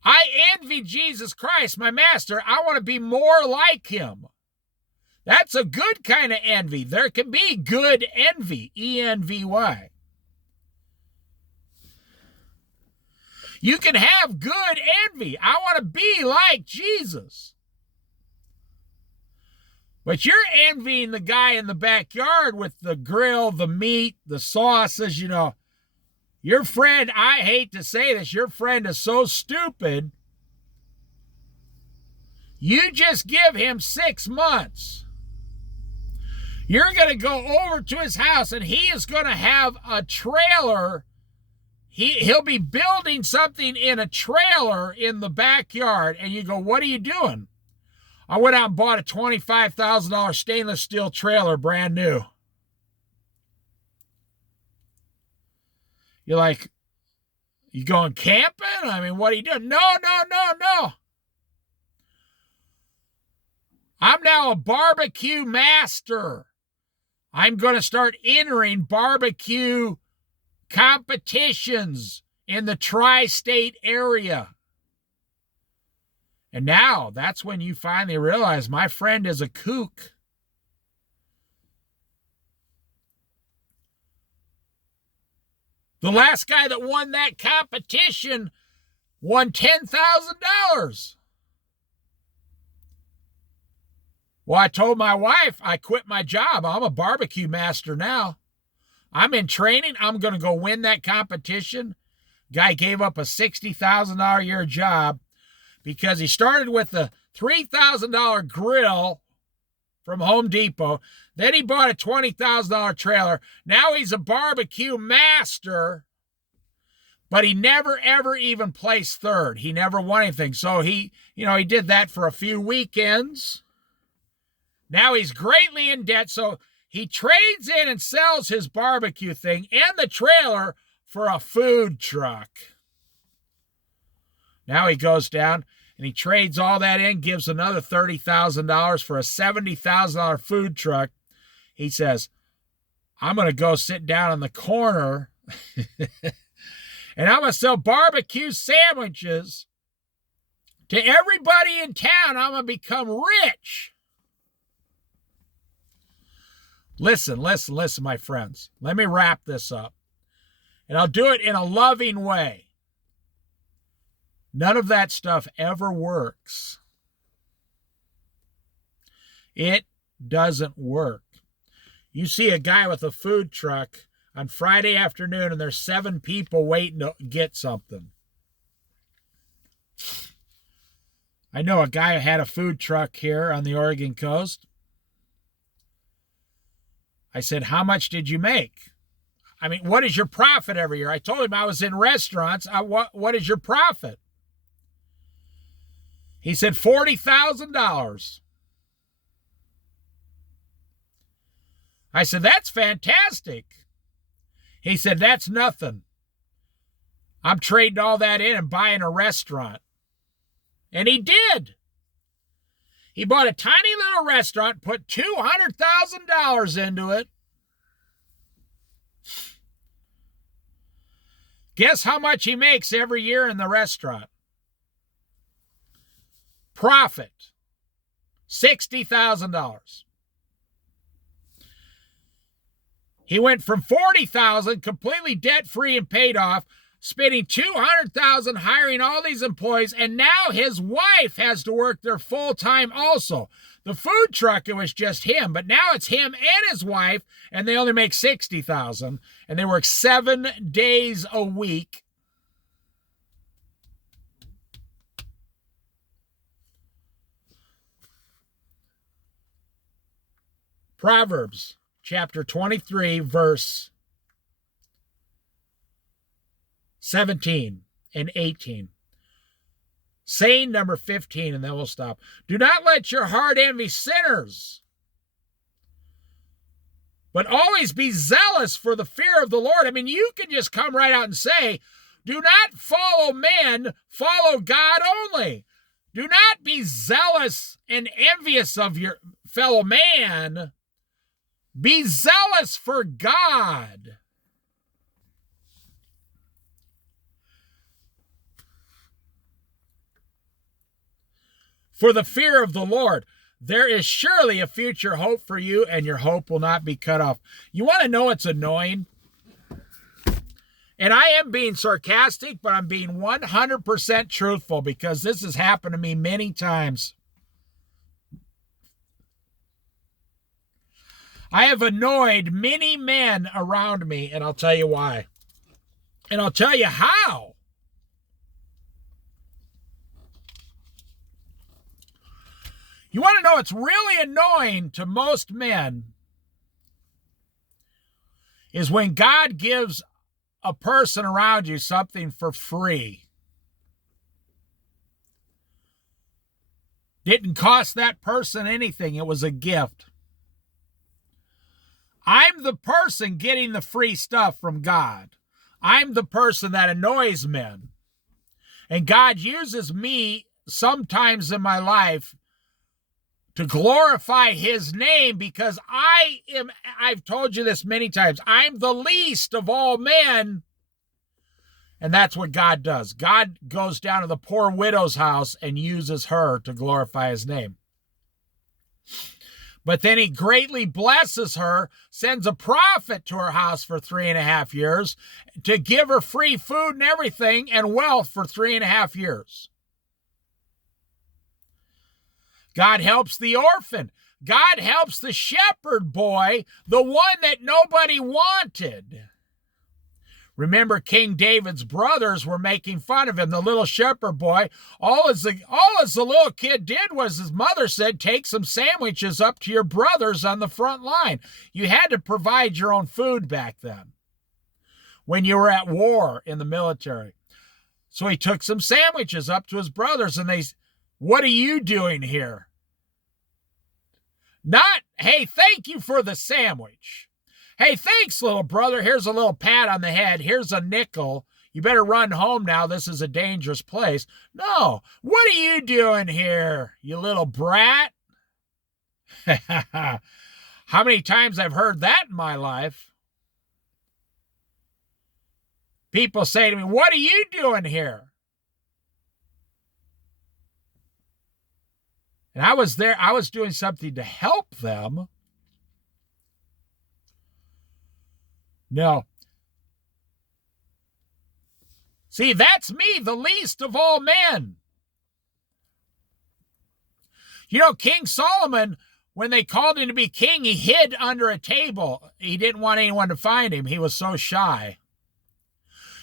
I envy Jesus Christ, my master. I want to be more like him. That's a good kind of envy. There can be good envy, E-N-V-Y. You can have good envy. I want to be like Jesus. But you're envying the guy in the backyard with the grill, the meat, the sauces, you know. Your friend, I hate to say this, your friend is so stupid. You just give him 6 months. You're going to go over to his house and he is going to have a trailer. He'll be building something in a trailer in the backyard. And you go, what are you doing? I went out and bought a $25,000 stainless steel trailer, brand new. You're like, you going camping? I mean, what are you doing? No. I'm now a barbecue master. I'm going to start entering barbecue competitions in the tri-state area. And now that's when you finally realize my friend is a kook. The last guy that won that competition won $10,000. Well, I told my wife I quit my job. I'm a barbecue master now. I'm in training. I'm going to go win that competition. Guy gave up a $60,000 a year job because he started with a $3,000 grill from Home Depot. Then he bought a $20,000 trailer. Now he's a barbecue master, but he never, ever even placed third. He never won anything. So he did that for a few weekends. Now he's greatly in debt. So he trades in and sells his barbecue thing and the trailer for a food truck. Now he goes down and he trades all that in, gives another $30,000 for a $70,000 food truck. He says, I'm going to go sit down in the corner and I'm going to sell barbecue sandwiches to everybody in town. I'm going to become rich. Listen, my friends. Let me wrap this up. And I'll do it in a loving way. None of that stuff ever works. It doesn't work. You see a guy with a food truck on Friday afternoon and there's 7 people waiting to get something. I know a guy who had a food truck here on the Oregon coast. I said, how much did you make? I mean, what is your profit every year? I told him I was in restaurants. What is your profit? He said $40,000. I said, that's fantastic. He said, that's nothing. I'm trading all that in and buying a restaurant. And he did. He bought a tiny little restaurant, put $200,000 into it. Guess how much he makes every year in the restaurant? Profit, $60,000. He went from $40,000 completely debt-free and paid off, spending $200,000 hiring all these employees, and now his wife has to work there full-time also. The food truck, it was just him, but now it's him and his wife, and they only make $60,000, and they work 7 days a week. Proverbs chapter 23, verse 17 and 18. Saying number 15, and then we'll stop. Do not let your heart envy sinners, but always be zealous for the fear of the Lord. I mean, you can just come right out and say, do not follow men, follow God only. Do not be zealous and envious of your fellow man. Be zealous for God. For the fear of the Lord, there is surely a future hope for you, and your hope will not be cut off. You want to know what's annoying? And I am being sarcastic, but I'm being 100% truthful, because this has happened to me many times. I have annoyed many men around me, and I'll tell you why. And I'll tell you how. You want to know what's really annoying to most men is when God gives a person around you something for free. Didn't cost that person anything. It was a gift. I'm the person getting the free stuff from God. I'm the person that annoys men. And God uses me sometimes in my life to glorify his name, because I've told you this many times, I'm the least of all men. And that's what God does. God goes down to the poor widow's house and uses her to glorify his name. But then he greatly blesses her, sends a prophet to her house for 3.5 years to give her free food and everything and wealth for 3.5 years. God helps the orphan. God helps the shepherd boy, the one that nobody wanted. Remember, King David's brothers were making fun of him, the little shepherd boy. All as the little kid did was his mother said, take some sandwiches up to your brothers on the front line. You had to provide your own food back then when you were at war in the military. So he took some sandwiches up to his brothers, and they, what are you doing here? Not, hey, thank you for the sandwich. Hey, thanks, little brother. Here's a little pat on the head. Here's a nickel. You better run home now. This is a dangerous place. No, what are you doing here, you little brat? How many times I've heard that in my life? People say to me, what are you doing here? And I was there, I was doing something to help them. No. See, that's me, the least of all men. You know, King Solomon, when they called him to be king, he hid under a table. He didn't want anyone to find him. He was so shy.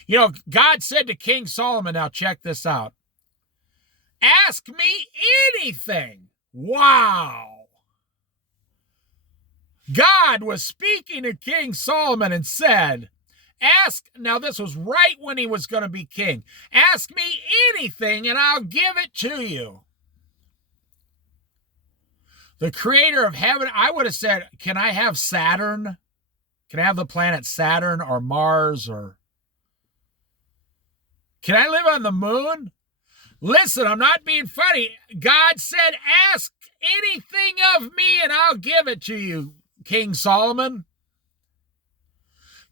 You know, God said to King Solomon, now check this out. Ask me anything. Wow. God was speaking to King Solomon and said, now this was right when he was going to be king. Ask me anything and I'll give it to you. The creator of heaven, I would have said, can I have Saturn? Can I have the planet Saturn or Mars? Or can I live on the moon? Listen, I'm not being funny. God said, ask anything of me and I'll give it to you, King Solomon.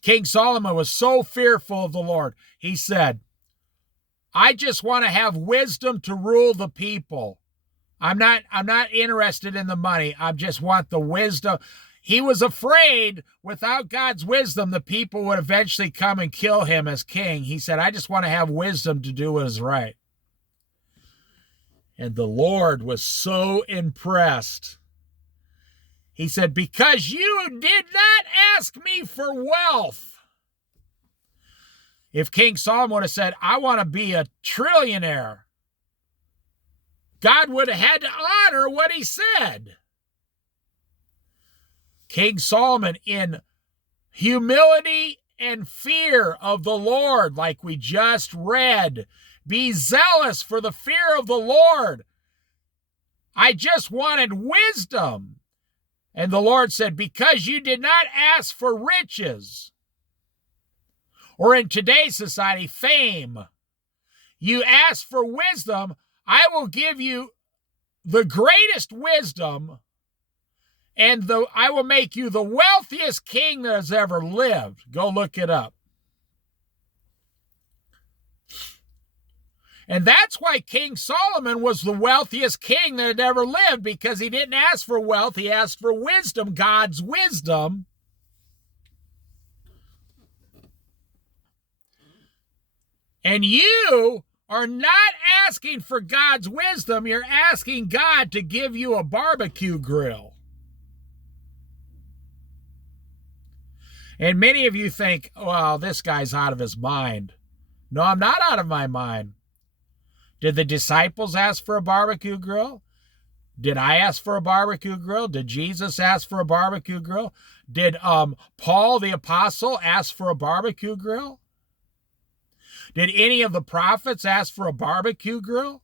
King Solomon was so fearful of the Lord. He said, I just want to have wisdom to rule the people. I'm not interested in the money. I just want the wisdom. He was afraid without God's wisdom, the people would eventually come and kill him as king. He said, I just want to have wisdom to do what is right. And the Lord was so impressed. He said, because you did not ask me for wealth. If King Solomon would have said, I want to be a trillionaire, God would have had to honor what he said. King Solomon, in humility and fear of the Lord, like we just read, be zealous for the fear of the Lord. I just wanted wisdom. And the Lord said, because you did not ask for riches, or in today's society, fame, you asked for wisdom, I will give you the greatest wisdom, and I will make you the wealthiest king that has ever lived. Go look it up. And that's why King Solomon was the wealthiest king that had ever lived, because he didn't ask for wealth, he asked for wisdom, God's wisdom. And you are not asking for God's wisdom, you're asking God to give you a barbecue grill. And many of you think, well, this guy's out of his mind. No, I'm not out of my mind. Did the disciples ask for a barbecue grill? Did I ask for a barbecue grill? Did Jesus ask for a barbecue grill? Did Paul the apostle ask for a barbecue grill? Did any of the prophets ask for a barbecue grill?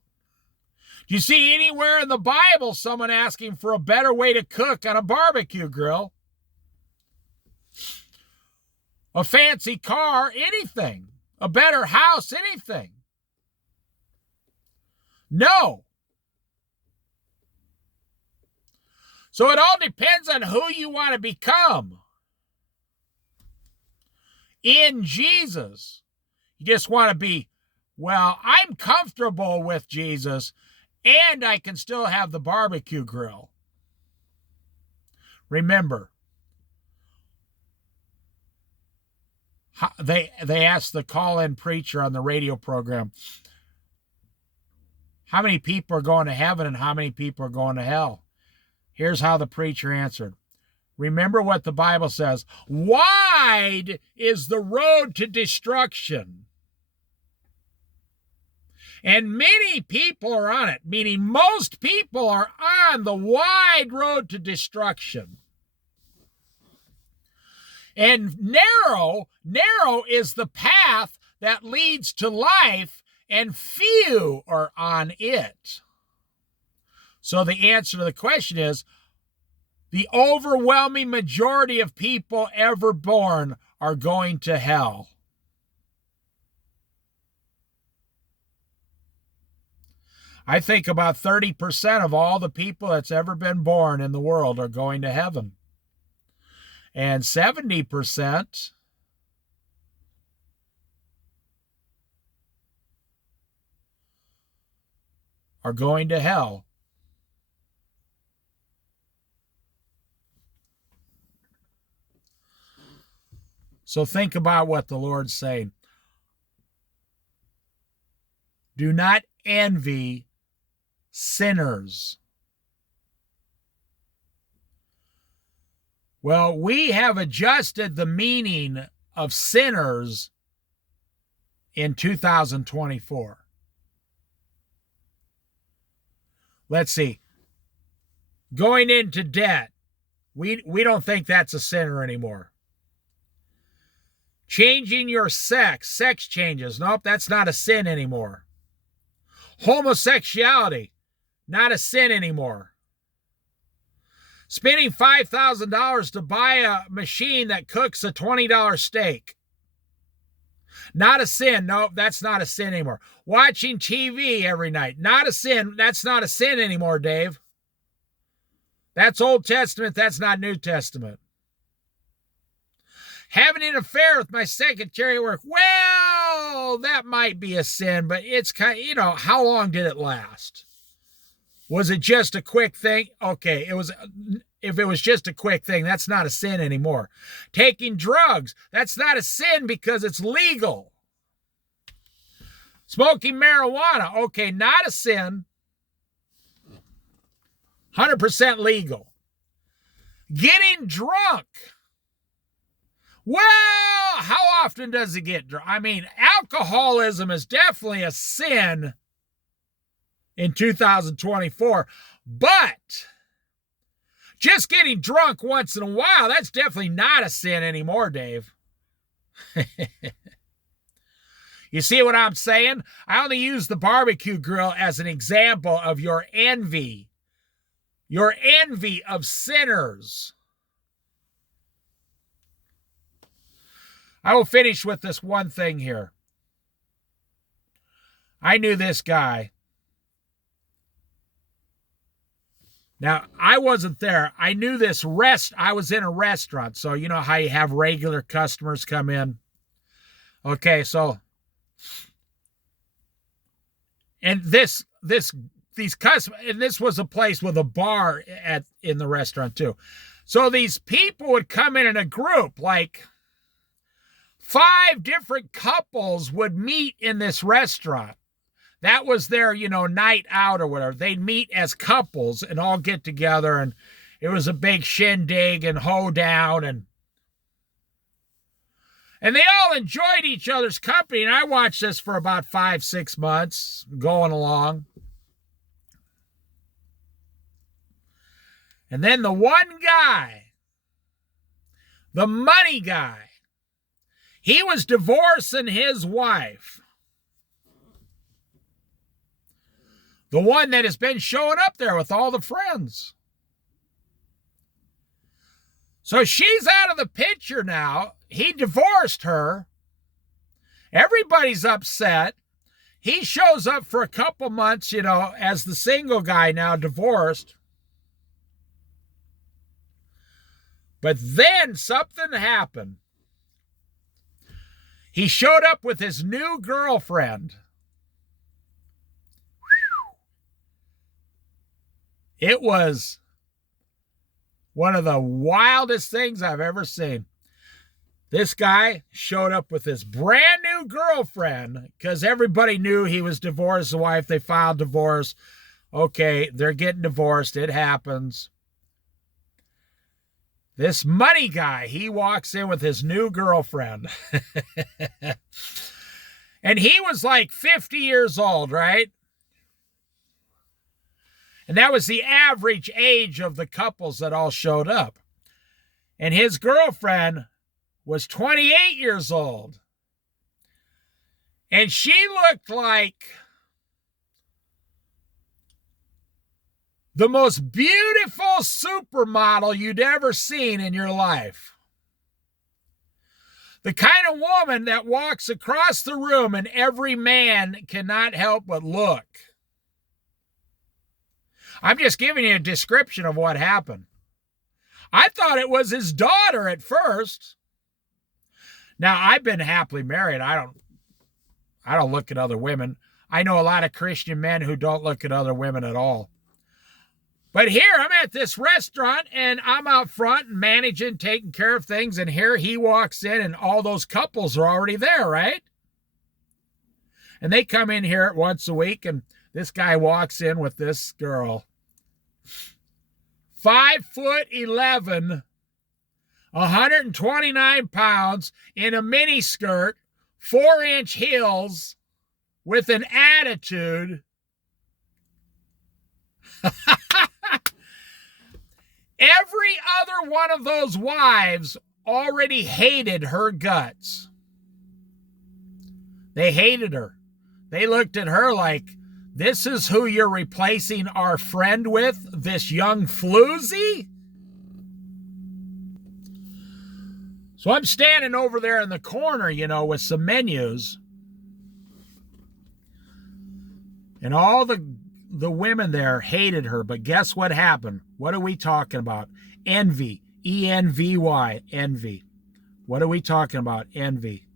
Do you see anywhere in the Bible someone asking for a better way to cook on a barbecue grill? A fancy car, anything. A better house, anything. No. So it all depends on who you want to become in Jesus. You just want to be, well, I'm comfortable with Jesus and I can still have the barbecue grill. Remember, they asked the call-in preacher on the radio program, how many people are going to heaven and how many people are going to hell? Here's how the preacher answered. Remember what the Bible says. Wide is the road to destruction, and many people are on it, meaning most people are on the wide road to destruction. And narrow is the path that leads to life, and few are on it. So the answer to the question is, the overwhelming majority of people ever born are going to hell. I think about 30% of all the people that's ever been born in the world are going to heaven. And 70% are going to hell. So think about what the Lord's saying. Do not envy sinners. Well, we have adjusted the meaning of sinners in 2024. Let's see. Going into debt, we don't think that's a sinner anymore. Changing your sex changes. Nope, that's not a sin anymore. Homosexuality, not a sin anymore. Spending $5,000 to buy a machine that cooks a $20 steak, not a sin. Nope, that's not a sin anymore. Watching TV every night, not a sin. That's not a sin anymore, Dave. That's Old Testament. That's not New Testament. Having an affair with my secretary at work. Well, that might be a sin, but it's kind of, how long did it last? Was it just a quick thing? Okay, if it was just a quick thing, that's not a sin anymore. Taking drugs, that's not a sin because it's legal. Smoking marijuana, okay, not a sin. 100% legal. Getting drunk. Well, how often does it get drunk? I mean, alcoholism is definitely a sin in 2024, but just getting drunk once in a while, that's definitely not a sin anymore, Dave. You see what I'm saying? I only use the barbecue grill as an example of your envy of sinners. I will finish with this one thing here. I knew this guy. Now, I wasn't there. I knew this I was in a restaurant. So, you know how you have regular customers come in? Okay, so, and these customers, and this was a place with a bar in the restaurant too. So these people would come in a group, like 5 different couples would meet in this restaurant. That was their, night out or whatever. They'd meet as couples and all get together, and it was a big shindig and hoedown, and they all enjoyed each other's company. And I watched this for about 5-6 months, going along. And then the one guy, the money guy, he was divorcing his wife. The one that has been showing up there with all the friends. So she's out of the picture now. He divorced her. Everybody's upset. He shows up for a couple months, as the single guy now, divorced. But then something happened. He showed up with his new girlfriend. It was one of the wildest things I've ever seen. This guy showed up with his brand new girlfriend because everybody knew he was divorced. The wife, they filed divorce. Okay, they're getting divorced. It happens. This money guy, he walks in with his new girlfriend. And he was like 50 years old, right? And that was the average age of the couples that all showed up. And his girlfriend was 28 years old. And she looked like the most beautiful supermodel you'd ever seen in your life. The kind of woman that walks across the room and every man cannot help but look. I'm just giving you a description of what happened. I thought it was his daughter at first. Now, I've been happily married. I don't look at other women. I know a lot of Christian men who don't look at other women at all. But here I'm at this restaurant and I'm out front managing, taking care of things. And here he walks in and all those couples are already there, right? And they come in here once a week and this guy walks in with this girl. 5'11", 129 pounds in a mini skirt, 4-inch heels with an attitude. Every other one of those wives already hated her guts. They hated her. They looked at her like, this is who you're replacing our friend with, this young floozy? So I'm standing over there in the corner, with some menus. And all the the women there hated her, but guess what happened? What are we talking about? Envy. E-N-V-Y. Envy. What are we talking about? Envy.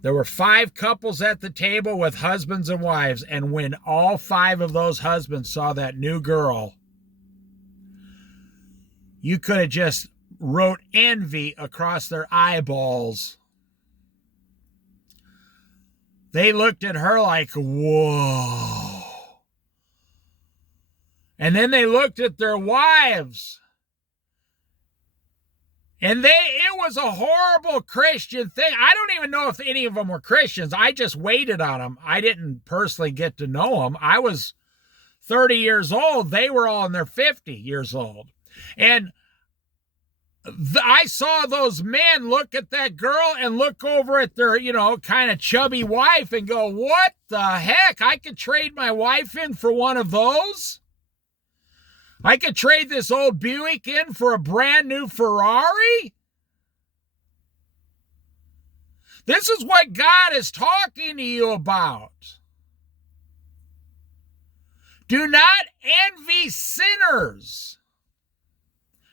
There were 5 couples at the table with husbands and wives, and when all 5 of those husbands saw that new girl, you could have just wrote envy across their eyeballs. They looked at her like, whoa. And then they looked at their wives. And it was a horrible Christian thing. I don't even know if any of them were Christians. I just waited on them. I didn't personally get to know them. I was 30 years old. They were all in their 50 years old. And I saw those men look at that girl and look over at their, kind of chubby wife and go, what the heck? I could trade my wife in for one of those? I could trade this old Buick in for a brand new Ferrari? This is what God is talking to you about. Do not envy sinners.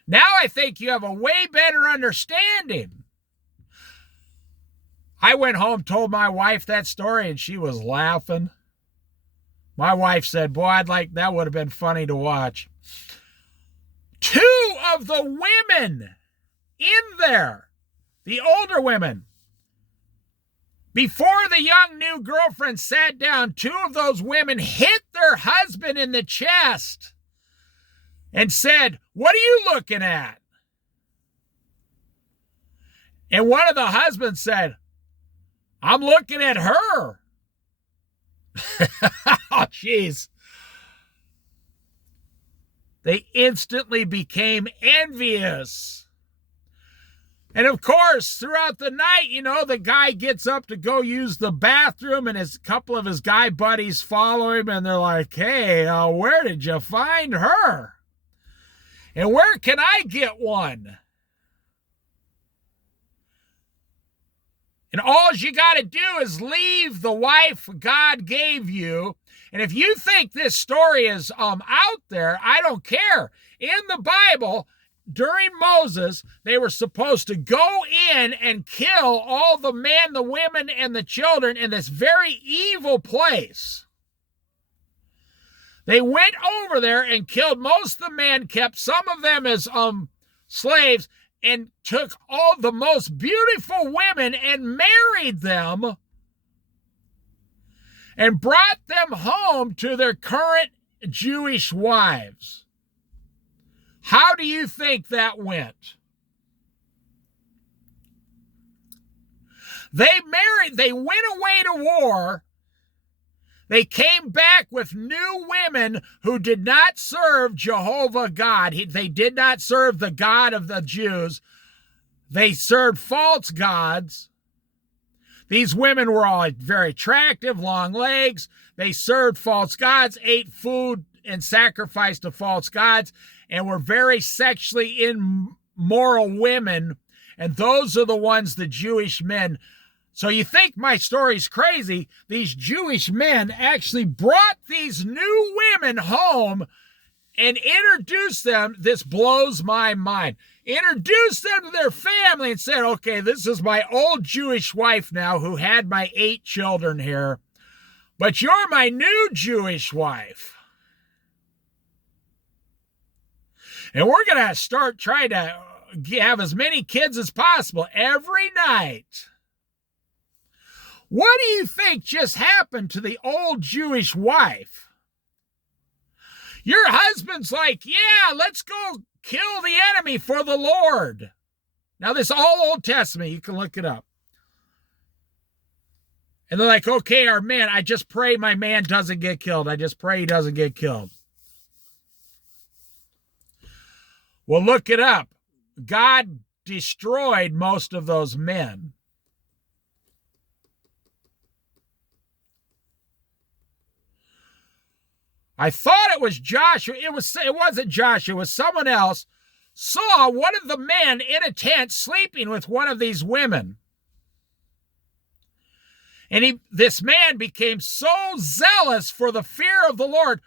Now I think you have a way better understanding. I went home, told my wife that story, and she was laughing. My wife said, boy, that would have been funny to watch. 2 of the women in there, the older women, before the young new girlfriend sat down, 2 of those women hit their husband in the chest and said, what are you looking at? And one of the husbands said, I'm looking at her. Oh, jeez. They instantly became envious. And of course, throughout the night, the guy gets up to go use the bathroom, and a couple of his guy buddies follow him, and they're like, hey, where did you find her? And where can I get one? And all you got to do is leave the wife God gave you. And if you think this story is out there, I don't care. In the Bible, during Moses, they were supposed to go in and kill all the men, the women, and the children in this very evil place. They went over there and killed most of the men, kept some of them as slaves, and took all the most beautiful women and married them and brought them home to their current Jewish wives. How do you think that went? They went away to war. They came back with new women who did not serve Jehovah God. They did not serve the God of the Jews. They served false gods. These women were all very attractive, long legs. They served false gods, ate food and sacrificed to false gods, and were very sexually immoral women. And those are the ones the Jewish men. So you think my story's crazy? These Jewish men actually brought these new women home and introduced them. This blows my mind. Introduced them to their family and said, okay, this is my old Jewish wife now who had my 8 children here, but you're my new Jewish wife. And we're going to start trying to have as many kids as possible every night. What do you think just happened to the old Jewish wife? Your husband's like, yeah, let's go kill the enemy for the Lord. Now, this is all Old Testament. You can look it up. And they're like, okay, our man, I just pray my man doesn't get killed. I just pray he doesn't get killed. Well, look it up. God destroyed most of those men. I thought it was Joshua. It wasn't Joshua. It was someone else. Saw one of the men in a tent sleeping with one of these women. And this man became so zealous for the fear of the Lord,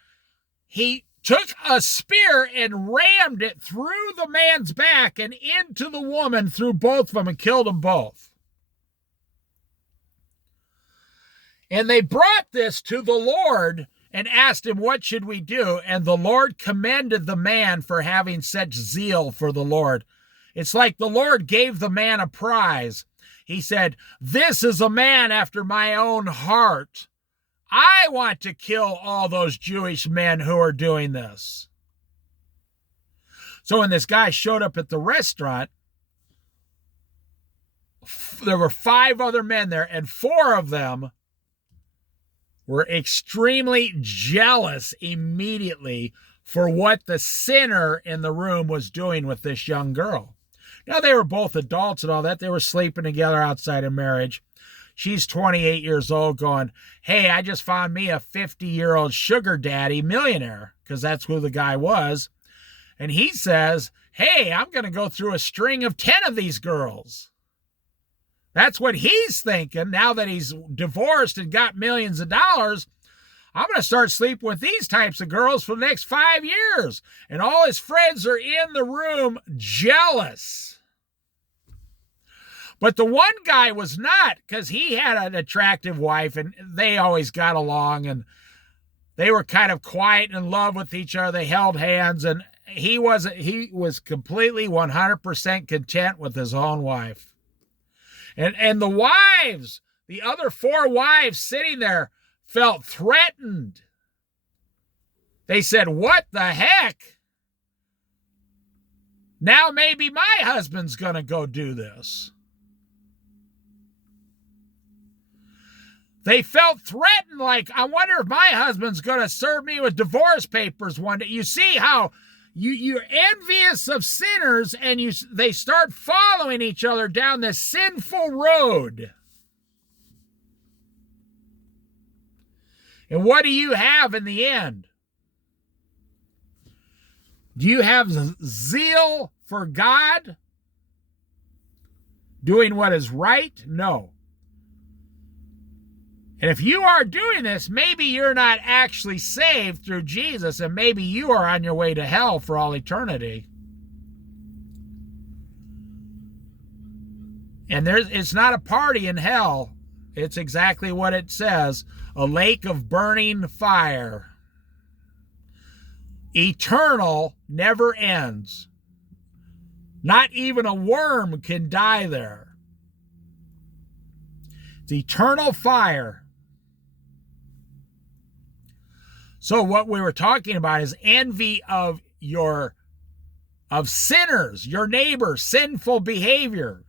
he took a spear and rammed it through the man's back and into the woman, through both of them, and killed them both. And they brought this to the Lord and asked him, what should we do? And the Lord commended the man for having such zeal for the Lord. It's like the Lord gave the man a prize. He said, this is a man after my own heart. I want to kill all those Jewish men who are doing this. So when this guy showed up at the restaurant, there were 5 other men there, and 4 of them were extremely jealous immediately for what the sinner in the room was doing with this young girl. Now, they were both adults and all that. They were sleeping together outside of marriage. She's 28 years old going, hey, I just found me a 50-year-old sugar daddy millionaire, because that's who the guy was. And he says, hey, I'm going to go through a string of 10 of these girls. That's what he's thinking. Now that he's divorced and got millions of dollars, I'm going to start sleeping with these types of girls for the next 5 years. And all his friends are in the room jealous. But the one guy was not, because he had an attractive wife and they always got along and they were kind of quiet and in love with each other. They held hands, and he was completely 100% content with his own wife. And the wives, the other 4 wives sitting there, felt threatened. They said, what the heck? Now maybe my husband's going to go do this. They felt threatened, like, I wonder if my husband's going to serve me with divorce papers one day. You see how you're envious of sinners, and they start following each other down this sinful road. And what do you have in the end? Do you have zeal for God? Doing what is right? No. And if you are doing this, maybe you're not actually saved through Jesus, and maybe you are on your way to hell for all eternity. And it's not a party in hell. It's exactly what it says, a lake of burning fire. Eternal, never ends. Not even a worm can die there. It's eternal fire. So what we were talking about is envy of sinners, your neighbor, sinful behavior.